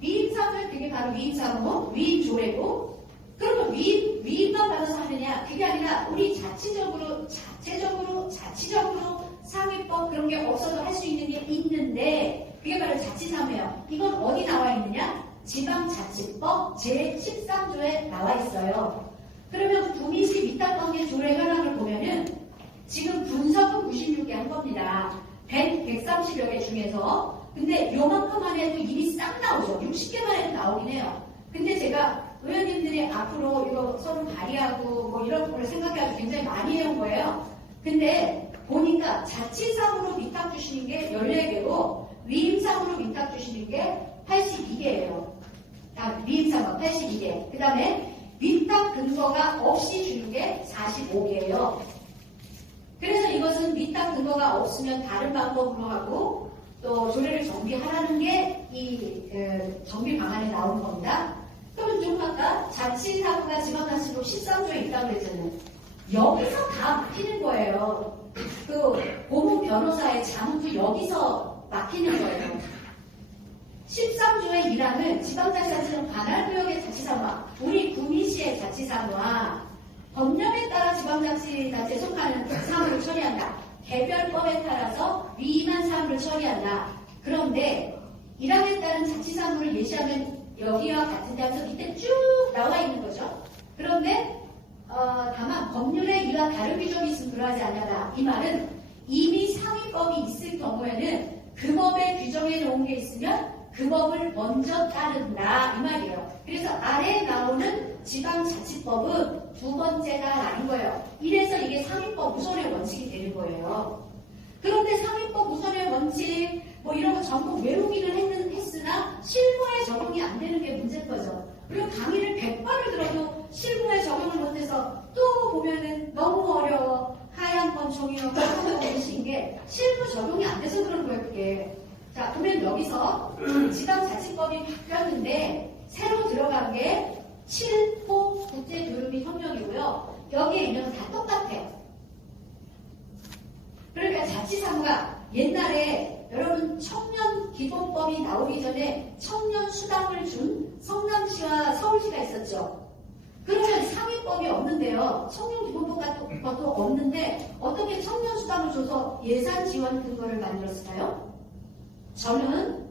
위임사무 그게 바로 위임사무, 위임조례고 그러면 위임만 받아서 하느냐? 그게 아니라 우리 자체적으로 상위법 그런 게 없어도 할 수 있는 게 있는데 그게 바로 자치사무예요. 이건 어디 나와 있느냐? 지방자치법 제13조에 나와 있어요. 그러면 구민시 위탁관계 조례 현황을 보면은 지금 분석은 96개 한 겁니다. 130여 개 중에서. 근데 요만큼만 해도 이미 싹 나오죠. 60개만 해도 나오긴 해요. 근데 제가 의원님들이 앞으로 이거 서로 발의하고 뭐 이런 걸 생각해서 굉장히 많이 해온 거예요. 근데 보니까 자치상으로 위탁 주시는 게 14개고 위임상으로 위탁 주시는 게 82개예요. 위임상은 82개. 그 다음에 위탁 근거가 없이 주는 게 45개예요. 그래서 이것은 위탁 근거가 없으면 다른 방법으로 하고 또 조례를 정비하라는 게 이 정비 방안에 나오는 겁니다. 그러면 좀 아까 자치사무가 지방자치법 13조에 있다고 했잖아요. 여기서 다 막히는 거예요. 그 고문 변호사의 자문도 여기서 막히는 거예요. 13조의 1항은 지방자치단체는 관할구역의 자치사무와 우리 구민시의 자치사무와 법령에 따라 지방자치단체에 속하는 사무를 처리한다. 개별법에 따라서 위임한 사무를 처리한다. 그런데 1항에 따른 자치사무를 예시하면 여기와 같은데 하면서 밑에 쭉 나와 있는 거죠. 그런데 다만 법률에 이와 다른 규정이 있으면 그러하지 않냐다. 이 말은 이미 상위법이 있을 경우에는 그 법에 규정해 놓은 게 있으면 그 법을 먼저 따른다 이 말이에요. 그래서 아래에 나오는 지방자치법은 두 번째다라는 거예요. 이래서 이게 상위법 우선의 원칙이 되는 거예요. 그런데 상위법 우선의 원칙 뭐 이런 거 전부 외우기는 했으나 실무에 적용이 안 되는 게 문제인 거죠. 그리고 강의를 100번을 들어도 실무에 적용을 못해서 또 보면은 너무 어려워. 하얀 건 종이요. 하신 게 실무 적용이 안 돼서 그런 거예요, 그게. 자, 그러면 여기서 지방자치법이 바뀌었는데 새로 들어간 게 7호 국제교류비 협력이고요. 여기에 있는 다 똑같아요. 그러니까 자치사무가 옛날에 여러분 청년기본법이 나오기 전에 청년수당을 준 성남시와 서울시가 있었죠. 그러면 상위법이 없는데요. 청년기본법 같은 것도 없는데 어떻게 청년수당을 줘서 예산지원 근거를 만들었을까요? 저는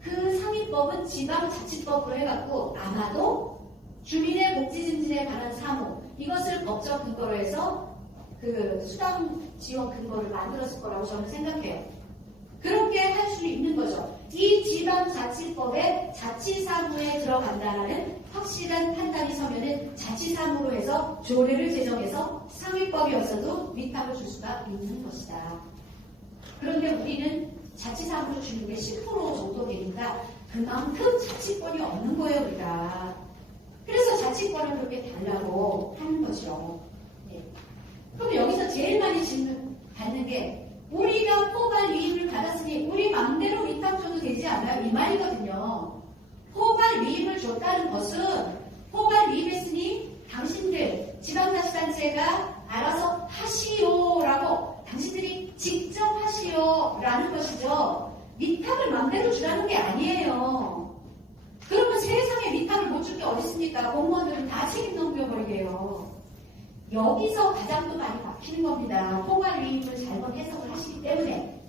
그 상위법은 지방자치법으로 해갖고 아마도 주민의 복지 증진에 관한 사무 이것을 법적 근거로 해서 그 수당 지원 근거를 만들었을 거라고 저는 생각해요. 그렇게 할 수 있는 거죠. 이 지방자치법에 자치사무에 들어간다는 확실한 판단이 서면은 자치사무로 해서 조례를 제정해서 상위법이었어도 위탁을 줄 수가 있는 것이다. 그런데 우리는 자치사무로 주는 게 10% 정도 되니까 그만큼 자치권이 없는 거예요, 우리가. 그래서 자치권을 그렇게 달라고 하는 거죠. 네. 그럼 여기서 제일 많이 질문 받는 게 우리가 포괄 위임을 받았으니 우리 맘대로 위탁 줘도 되지 않아요? 이 말이거든요. 포괄 위임을 줬다는 것은 포괄 위임했으니 당신들 지방자치단체가 알아서 하시오라고 당신들이 직접 하시오라는 것이죠. 위탁을 맘대로 주라는 게 아니에요. 그러면 세상에 위탁을 못 줄 게 어디 있습니까? 공무원들은 다 책임 넘겨버리게요. 여기서 가장 또 많이 막히는 겁니다. 포괄 위임을 잘못 해석을 하시기 때문에.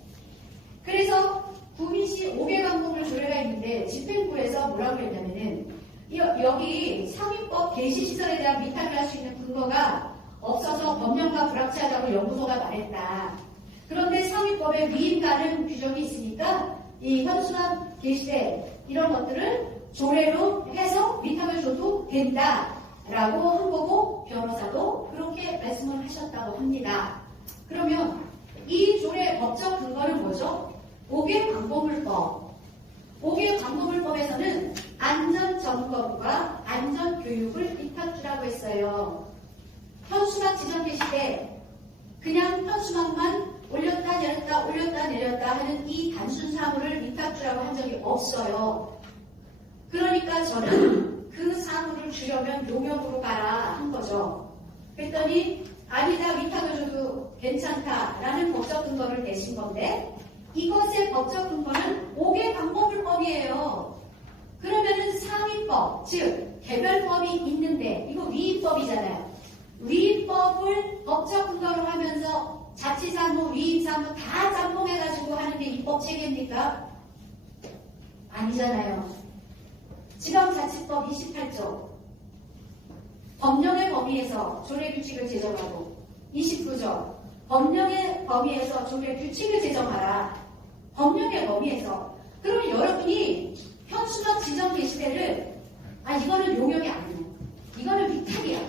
그래서 구민시 5개강목을 조례가 있는데 집행부에서 뭐라고 그랬냐면은 여기 상위법 개시시설에 대한 위탁을 할 수 있는 근거가 없어서 법령과 불합치하다고 연구소가 말했다. 그런데 상위법에 위임 가능 규정이 있으니까 이 현수막 개시대 이런 것들을 조례로 해서 위탁을 줘도 된다. 라고 한 거고 변호사도 그렇게 말씀을 하셨다고 합니다. 그러면 이 조례 법적 근거는 뭐죠? 5개 광고물법. 5개 광고물법에서는 안전점검과 안전교육을 위탁주라고 했어요. 현수막 지정 개시 때 그냥 현수막만 올렸다 내렸다 올렸다 내렸다 하는 이 단순 사무를 위탁주라고 한 적이 없어요. 그러니까 저는 그 사무를 주려면 용역으로 가라 한 거죠. 그랬더니 아니다 위탁을 줘도 괜찮다라는 법적 근거를 내신 건데 이것의 법적 근거는 5개 방법물법이에요. 그러면은 상위법, 즉 개별법이 있는데 이거 위임법이잖아요. 위임법을 법적 근거로 하면서 자치사무, 위임사무 다 짬뽕해가지고 하는 게 입법 체계입니까? 아니잖아요. 지방자치법 28조 법령의 범위에서 조례규칙을 제정하고 29조 법령의 범위에서 조례규칙을 제정하라. 법령의 범위에서. 그러면 여러분이 현수막 지정 게시대를 이거는 용역이 아니야. 이거는 위탁이야.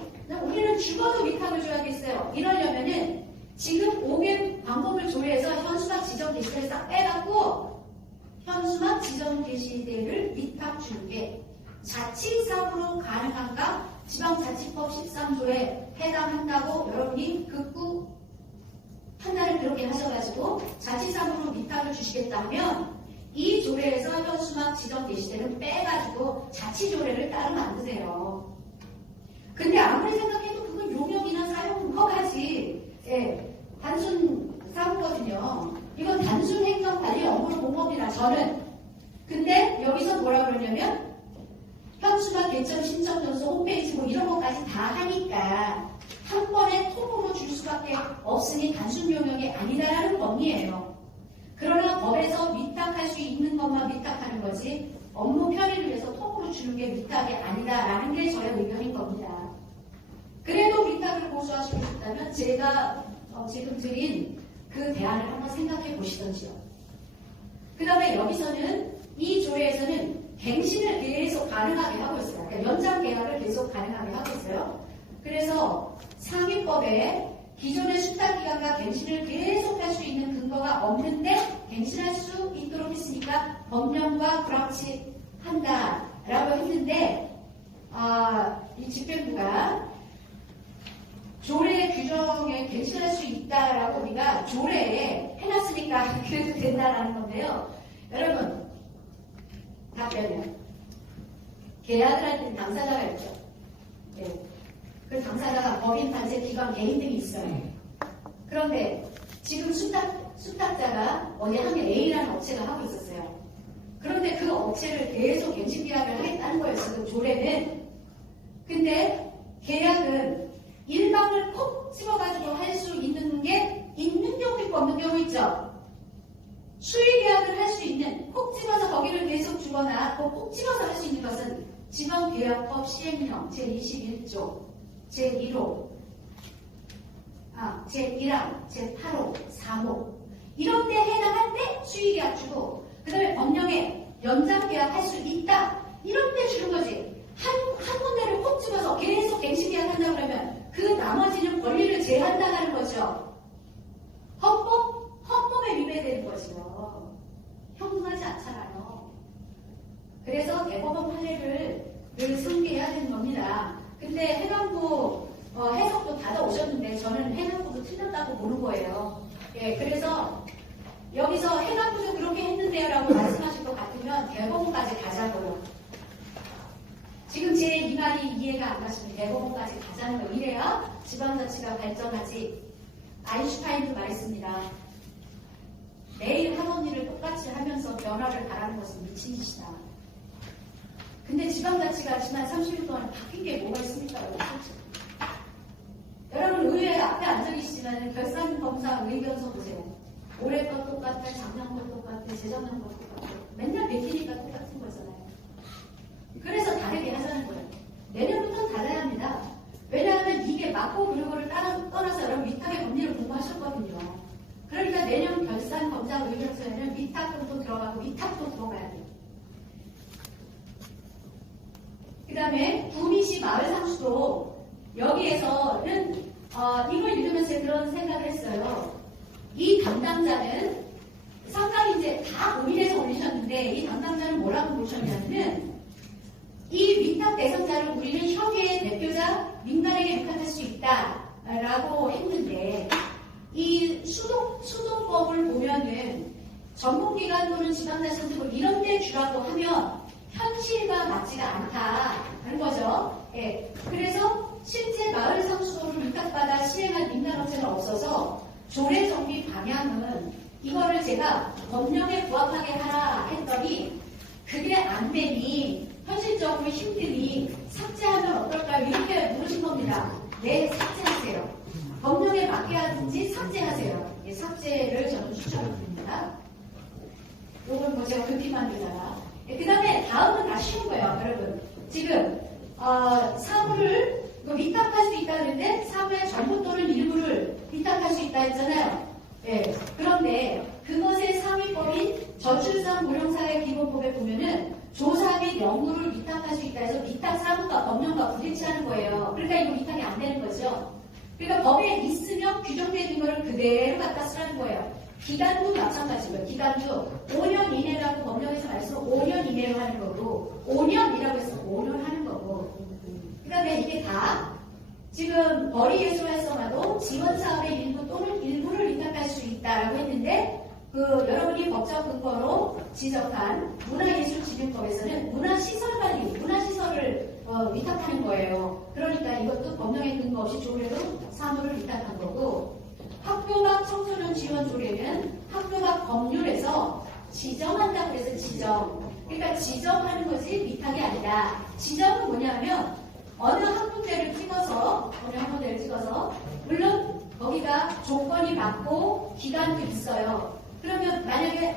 우리는 죽어도 위탁을 줘야겠어요. 이러려면은 지금 5개 방법을 조례해서 현수막 지정 게시대를 싹 빼갖고 현수막 지정 게시대를 위탁 주는 게 자치사무로 가능한가? 지방자치법 13조에 해당한다고 여러분이 극구 판단을 그렇게 하셔가지고 자치사무로 위탁을 주시겠다 하면 이 조례에서 현수막 지정 게시대는 빼가지고 자치조례를 따로 만드세요. 근데 아무리 생각해도 그건 용역이나 사용 허가지. 예, 단순 사무거든요. 이건 단순 행정관리 업무 공업이라 저는. 근데 여기서 뭐라 그러냐면 현수막 개점 신청 전서 홈페이지 뭐 이런 것까지 다 하니까 한 번에 통으로 줄 수밖에 없으니 단순 용역이 아니다라는 법리예요. 그러나 법에서 위탁할 수 있는 것만 위탁하는 거지 업무 편의를 위해서 통으로 주는 게 위탁이 아니다라는 게 저의 의견인 겁니다. 그래도 위탁을 고수하시고 싶다면 제가 지금 드린 그 그 대안을 한번 생각해 보시던지요. 그 다음에 여기서는 이 조례에서는 갱신을 계속 가능하게 하고 있어요. 그러니까 연장 계약을 계속 가능하게 하고 있어요. 그래서 상위법에 기존의 수탁기간과 갱신을 계속 할 수 있는 근거가 없는데 갱신할 수 있도록 했으니까 법령과 불합치한다라고 했는데 이 집행부가 조례 규정에 갱신할 수 있다라고 우리가 조례에 해놨으니까 그래도 된다라는 건데요. 여러분 답변은 계약을 할 때는 당사자가 있죠. 네. 그 당사자가 법인, 단체, 기관, 개인 등이 있어요. 그런데 지금 수탁자가 어디 한 개 A라는 업체가 하고 있었어요. 그런데 그 업체를 계속 갱신 계약을 하겠다는 거였어요. 그 조례는. 근데 계약은 일방을 콕 집어가지고 할 수 있는 게 있는 경우 있고 없는 경우 있죠. 수의 계약을 할 수 있는 콕 집어서 거기를 계속 주거나 콕 집어서 할 수 있는 것은 지방계약법 시행령 제21조 제1호 제1항 제8호 3호 이런 데 해당할 때 수의계약 주고 그 다음에 법령에 연장계약 할 수 있다 이런 때 주는 거지. 한 군데를 콕 집어서 계속 갱신계약 한다고 그러면 그 나머지는 권리를 제한당하는 거죠. 헌법에 위배되는 거죠. 현금하지 않잖아요. 그래서 대법원 판례를 늘 상기해야 되는 겁니다. 근데 해관부 해석도 받아오셨는데 저는 해관부도 틀렸다고 보는 거예요. 예, 그래서 여기서 해관부도 그렇게 했는데요 라고 말씀하실 것 같으면 대법원까지 가자고요. 지금 제 이 말이 이해가 안 가시면 대법원까지 가자는 거. 이래야 지방자치가 발전하지. 아인슈타인도 말했습니다. 매일 하던 일을 똑같이 하면서 변화를 바라는 것은 미친 짓이다. 근데 지방자치가 지난 30일 동안 바뀐 게 뭐가 있습니까? 여러분 의회 앞에 앉아 계시지만 결산검사 의견서 보세요. 올해 것 똑같아, 작년 것 똑같아, 재작년 것 똑같아. 맨날 베끼니까 똑같은 거잖아요. 그래서 다르게 하자는 거예요. 내년부터는 달라야 합니다. 왜냐하면 이게 맞고 그르고를 떠나서 여러분 위탁의 법리를 공부하셨거든요. 그러니까 내년 결산검사 의견서에는 위탁금도 들어가고 위탁도 들어가야 돼요. 그 다음에 구미시 마을상수도 여기에서는 이걸 읽으면서 그런 생각을 했어요. 이 담당자는 상당히 이제 다 고민해서 올리셨는데 이 담당자는 뭐라고 보셨냐면 이 위탁 대상자를 우리는 협의회 대표자 민간에게 위탁할 수 있다라고 했는데 이 수도법을 보면은 전문기관 또는 지방자치 등 이런 데 주라고 하면 현실과 맞지가 않다는 거죠. 예. 그래서 실제 마을 상수도를 위탁받아 시행한 민간업체는 없어서 조례 정비 방향은 이거를 제가 법령에 부합하게 하라 했더니 그게 안 되니 현실적으로 힘드니 삭제하면 어떨까요? 이렇게 물으신 겁니다. 네, 삭제하세요. 법령에 맞게 하든지 삭제하세요. 예, 삭제를 저는 추천드립니다. 요건 뭐 제가 급히 만들다가. 그 다음에 다음은 다 쉬운 거예요, 여러분. 지금 사무를 위탁할 수 있다 그랬는데 사무의 전부 또는 일부를 위탁할 수 있다 했잖아요. 예. 그런데 그것의 상위법인 저출산 고령사회 기본법에 보면은 조사 및 연구를 위탁할 수 있다 해서 위탁 사무가 법령과 부딪히는 거예요. 그러니까 이거 위탁이 안 되는 거죠. 그러니까 법에 있으면 규정되어 있는 거를 그대로 갖다 쓰라는 거예요. 기간도 마찬가지고요. 기간도 5년 이내라고 법령에서 말해서 5년 이내로 하는 거고 5년이라고 해서 5년 하는 거고 그 다음에 이게 다 지금 벌이예술활성화도 지원사업의 일부 또는 일부를 위탁할 수 있다라고 했는데 여러분이 법적 근거로 지적한 문화예술진흥법에서는 문화시설관리, 문화시설을 위탁하는 거예요. 그러니까 이것도 법령에 근거 없이 조례로 사무를 위탁한 거고 학교 밖 청소년 지원 조례는 학교 밖 법률에서 지정한다고 해서 지정. 그러니까 지정하는 것이 위탁이 아니다. 지정은 뭐냐면 어느 한 군데를 찍어서 물론 거기가 조건이 맞고 기간도 있어요. 그러면 만약에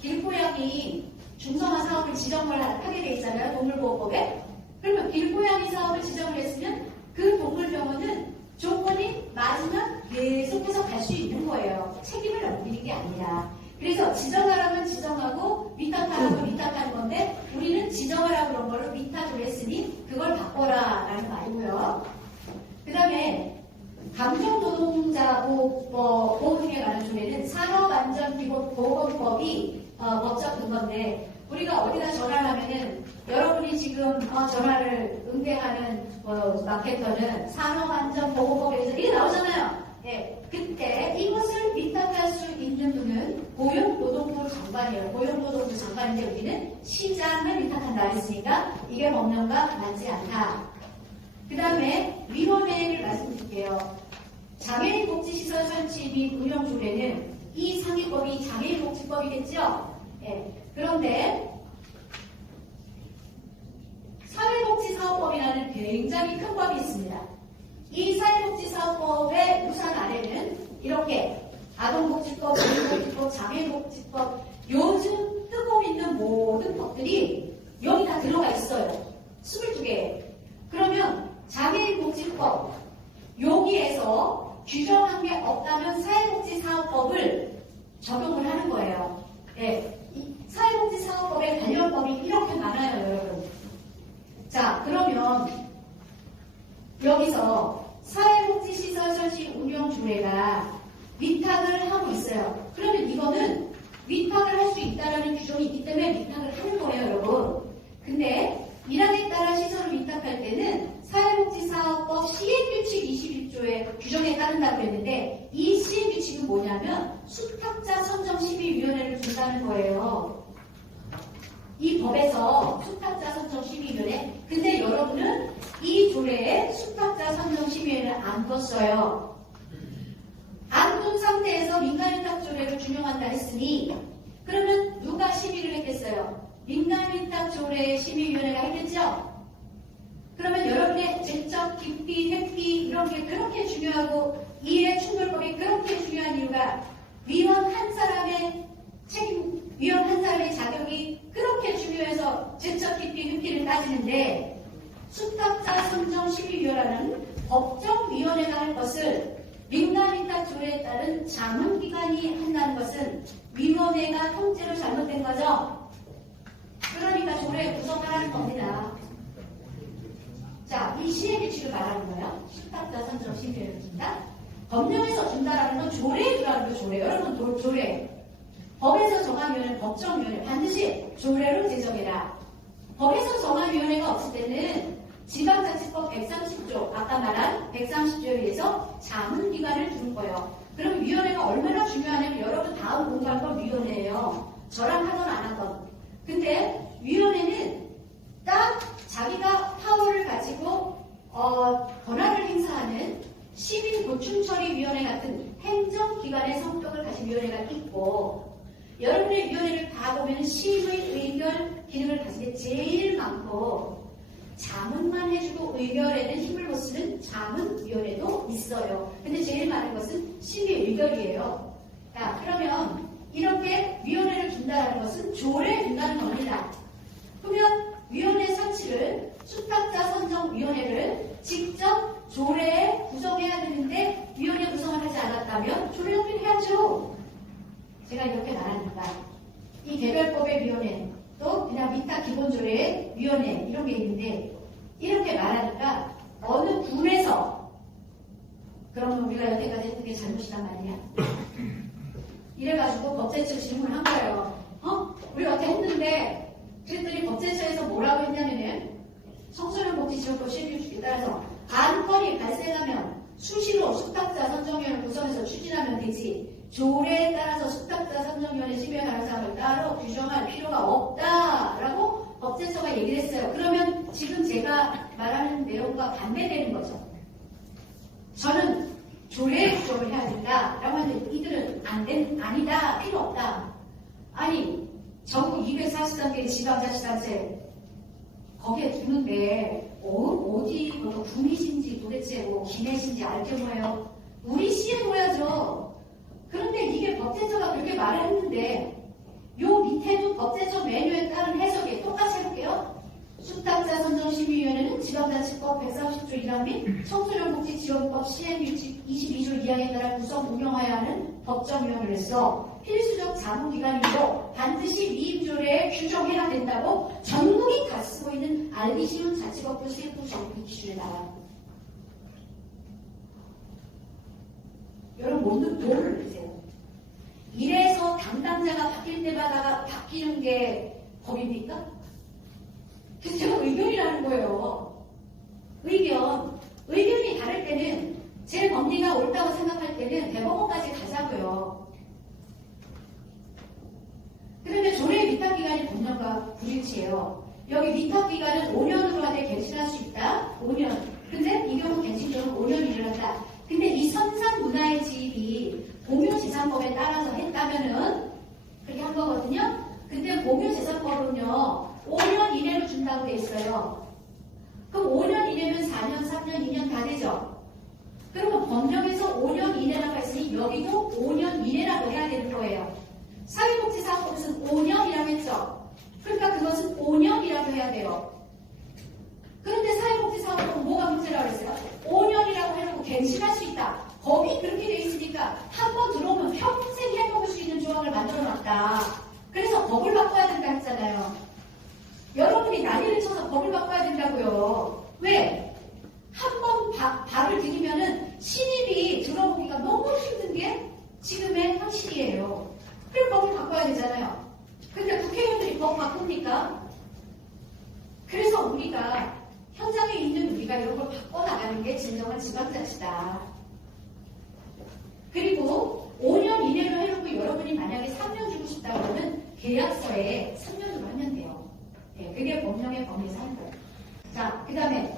길고양이 중성화 사업을 지정을 하게 돼 있잖아요. 동물보호법에. 그러면 길고양이 사업을 지정을 했으면 그 동물병원은 조건이 맞으면 계속해서 갈 수 있는 거예요. 책임을 넘기는 게 아니라. 그래서 지정하라면 지정하고 위탁하라면 위탁하는 건데 우리는 지정하라고 그런 걸로 위탁을 했으니 그걸 바꿔라 라는 말이고요. 그 다음에 감정노동자 보호 등에 관한 조례는 산업안전기본보건법이 법적 근거인데 우리가 어디다 전화를 하면은 여러분이 지금 전화를 응대하는 마케터는 산업안전보호법에서 이게 나오잖아요. 네, 그때 이것을 위탁할 수 있는 분은 고용노동부 장관이에요. 고용노동부 장관인데 우리는 시장을 위탁한다 했으니까 이게 법령과 맞지 않다. 그 다음에 위원회를 말씀드릴게요. 장애인 복지시설 설치 및 운영 조례는 이 상위법이 장애인 복지법이겠죠? 네. 그런데 사회복지사업법이라는 굉장히 큰 법이 있습니다. 이 사회복지사업법의 우산 아래는 이렇게 아동복지법, 노인복지법, 장애인복지법 요즘 뜨고 있는 모든 법들이 여기 다 들어가 있어요. 22개. 그러면 장애인복지법 여기에서 규정한 게 없다면 사회복지사업법을 적용을 하는 거예요. 네. 이 사회복지사업법의 관련 법이 이렇게 많아요, 여러분. 자, 그러면 여기서 사회복지시설 설치 운영 조례가 위탁을 하고 있어요. 그러면 이거는 위탁을 할 수 있다는 규정이 있기 때문에 위탁을 하는 거예요, 여러분. 근데 일항에 따라 시설을 위탁할 때는 사회복지사업법 시행규칙 21조의 규정에 따른다고 했는데 이 시행규칙은 뭐냐면 수탁자 선정심의위원회를 둔다는 거예요. 이 법에서 수탁자 선정심의위원회. 근데 여러분은 이 조례에 수탁자 선정심의위원회를 안 뒀어요. 안 둔 상태에서 민간위탁 조례를 준용한다 했으니 그러면 누가 심의를 했겠어요? 민간위탁 조례 심의위원회가 했겠죠? 그러면 여러분의 제적, 깊이, 회피 이런 게 그렇게 중요하고 이해충돌법이 그렇게 중요한 이유가 위원 한 사람의 책임, 위원 한 사람의 자격이 그렇게 중요해서 제적, 깊이, 회피를 따지는데 수탁자 선정심의위원회라는 법정위원회가 할 것을 민간위탁 조례에 따른 자문기관이 한다는 것은 위원회가 통째로 잘못된 거죠. 그러니까 조례 구성하라는 겁니다. 자, 이 시행규칙을 말하는 거예요. 수탁자 선정심의위원회를 준다. 법령에서 준다라는 건 조례에 두라는 거 조례. 여러분 조례. 법에서 정한 위원회, 법정위원회 반드시 조례로 제정해라. 법에서 정한 위원회가 없을 때는 지방자치법 130조, 아까 말한 130조에 의해서 자문기관을 두는 거예요. 그럼 위원회가 얼마나 중요하냐면 여러분 다음 공부할 건 위원회예요. 저랑 하건 안 하건. 근데 위원회는 딱 자기가 파워를 가지고 권한을 행사하는 시민보충처리위원회 같은 행정기관의 성격을 가진 위원회가 있고 여러분의 위원회를 다 보면 심의, 의결 기능을 가진 게 제일 많고 자문만 해주고 의결에는 힘을 못 쓰는 자문위원회도 있어요. 근데 제일 많은 것은 심의, 의결이에요. 자, 그러면 이렇게 위원회를 준다는 것은 조례에 준다는 겁니다. 그러면 위원회 설치를 수탁자 선정위원회를 직접 조례에 구성해야 되는데 위원회 구성을 하지 않았다면 조례 정비를 해야죠. 제가 이렇게 말하니까 이 개별법의 위원회 또 그냥 위탁 기본조례의 위원회 이런 게 있는데 이렇게 말하니까 어느 군에서 그러면 우리가 여태까지 했던 게 잘못이란 말이야. 이래가지고 법제처로 질문을 한 거예요. 우리 어떻게 했는데 그랬더니 법제처에서 뭐라고 했냐면은 청소년복지지원법 시행규칙에 따라서 안건이 발생하면 수시로 수탁자 선정위원회 구성해서 추진하면 되지 조례에 따라서 수탁자 선정위원회 심의에 관한 사항을 따로 규정할 필요가 없다라고 법제처가 얘기를 했어요. 그러면 지금 제가 말하는 내용과 반대되는 거죠. 저는 조례 규정을 해야 된다라고 하는데 이들은 아니다, 필요 없다. 아니 전국 243개 지방자치단체 거기에 두는데 어디 군이신지 도대체 기내신지 알 게 뭐예요? 우리 시에 둬야죠. 그런데 이게 법제처가 그렇게 말을 했는데 요 밑에도 법제처 매뉴에 따른 해석이 똑같이 해볼게요. 수탁자 선정심의위원회는 지방자치법 130조 1항 및 청소년복지지원법 시행 규칙 22조 2항에 따라 구성 운영하여야 하는 법정위원회로서 필수적 자문기관이고 반드시 미임조례에 규정해야 된다고 전국이 다 쓰고 있는 알기 쉬운 자치법부 세부 정비 기준에 나와요. 여러분 뭐를 보세요. 이래서 담당자가 바뀔 때마다 바뀌는 게 법입니까? 그래서 제가 의견이라는 거예요. 의견이 다를 때는 제 법리가 옳다고 생각할 때는 대법원까지 가자고요. 그런데 조례 위탁기간이 법령과 불일치해요. 여기 위탁기간은 5년으로 안에 갱신할 수 있다. 5년. 근데 이 경우 갱신적으로 5년이 일어났다. 근데 이 선상 문화의 지입이 공유재산법에 따라서 했다면은 그렇게 한 거거든요. 근데 공유재산법은요 5년 이내로 준다고 돼 있어요. 그럼 5년 이내면 4년, 3년, 2년 다 되죠. 그러면 법령에서 5년 이내라고 했으니 여기도 5년 이내라고 해야 되는 거예요. 사회복지사업법에서는 5년이라고 했죠. 그러니까 그것은 5년이라고 해야 돼요. 그런데 사회복지사업법은 뭐가 문제라고 했어요? 5년이라고 해놓고 갱신할 수 있다. 법이 그렇게 돼 있으니까 한 번 들어오면 평생 해먹을 수 있는 조항을 만들어놨다. 그래서 법을 바꿔야 된다 했잖아요. 여러분이 난리를 쳐서 법을 바꿔야 된다고요. 왜? 한 번 발을 들이면은 신입이 들어오기가 너무 힘든 게 지금의 현실이에요. 그럼 법을 바꿔야 되잖아요. 근데 국회의원들이 법 바꿉니까? 그래서 우리가 현장에 있는 우리가 이런 걸 바꿔나가는 게 진정한 지방자치다. 그리고 5년 이내로 해놓고 여러분이 만약에 3년 주고 싶다 그러면 계약서에 3년으로 하면 돼요. 네, 그게 법령의 범위에서 하는 거예요. 자, 그 다음에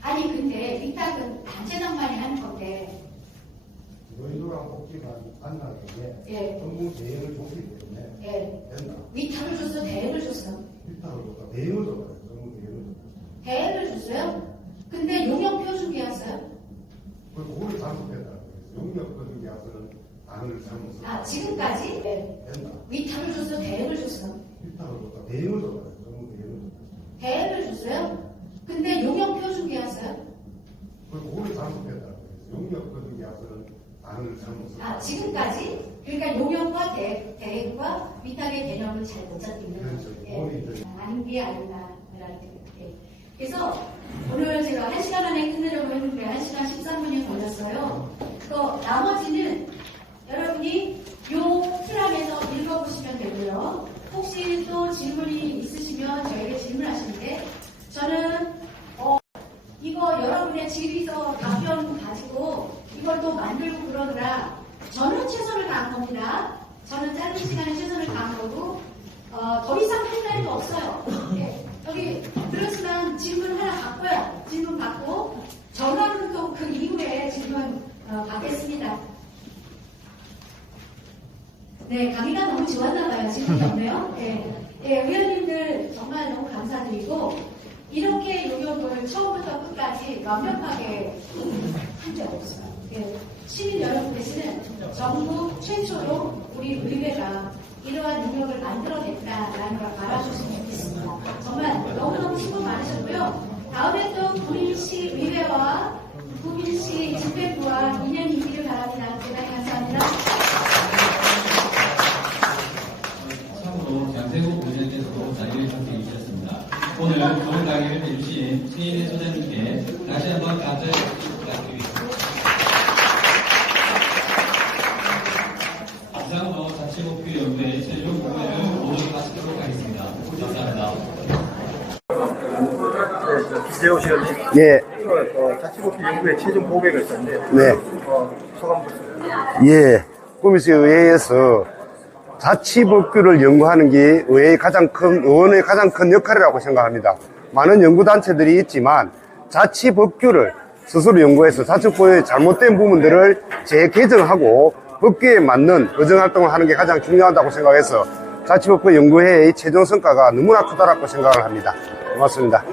아니 근데 위탁은 단체장만이 하는 건데 노인도랑 복지관 만나는 게 전국 대행을 줬기 때문에 된다. 위탁을 줬어? 대행을 줬어? 위탁을 줬다. 대행을 줬다. 전국 대행을 줬다. 대행을 줬어요? 근데 용역 표준 계약서요? 그걸 잘못했다. 용역 표준 계약서는 안을 잘못 썼다. 아, 지금까지? 된다. 위탁을 줬어? 대행을 줬어? 위탁을 줬다. 대행을 줬다. 전국 대행을 줬다. 대행을 줬어요? 근데 용역 표준 계약서요? 그걸 잘못했다. 용역 표준 계약서는 안을 잘못 썼다. 아, 지금까지? 그러니까 용역과 대행과 위탁의 개념을 잘 못 잡고 있는 그렇죠. 거죠. 아닌 게 아니다라는 게. 그래서 오늘 제가 1시간 안에 끝내려고 했는데 1시간 13분이 걸렸어요. 또 나머지는 여러분이 요 틀 안에서 읽어보시면 되고요. 혹시 또 질문이 있으시면 저에게 질문하시는데 저는 이거 여러분의 질의서 답변 가지고 이걸 또 만들고 그러느라 저는 최선을 다한 겁니다. 저는 짧은 시간에 최선을 다한 거고 더 이상 할 날도 없어요. 네. 여기 그렇지만 질문 하나 받고요. 질문 받고 전화로 또 그 이후에 질문 받겠습니다. 네, 강의가 너무 좋았나 봐요. 질문이 없네요. 네. 네, 의원님들 정말 너무 감사드리고 이렇게 용역을 처음부터 끝까지 완벽하게 한 적 없어요. 네. 시민 여러분께서는 전국 최초로 우리 의회가 이러한 용역을 만들어냈다라는 걸 알아주시면 좋겠습니다. 정말 너무너무 수고 많으셨고요. 다음에 또 구민시 의회와 구민시 집행부와 인연이 있기를 바랍니다. 대단히 감사합니다. 참고로 장세국 의장께서도 자리를 참석해 주셨습니다. 오늘 좋은 강의를 해주신 최인혜 소장님께 다시 한번 감사의 박수 부탁드리겠습니다. 이상으로 자치목표연구회 최종 공회를 모두 마치도록 하겠습니다. 감사합니다. 이재호 시장님. 예, 자치복지 연구회 최종 보고회가 있었는데, 네. 소감 보세요. 예. 구미시 의회에서 자치법규를 연구하는 게 의원의 가장 큰 역할이라고 생각합니다. 많은 연구단체들이 있지만 자치법규를 스스로 연구해서 자치법규의 잘못된 부분들을 재개정하고 법규에 맞는 의정활동을 하는 게 가장 중요하다고 생각해서 자치법규 연구회의 최종 성과가 너무나 크다라고 생각을 합니다. 고맙습니다.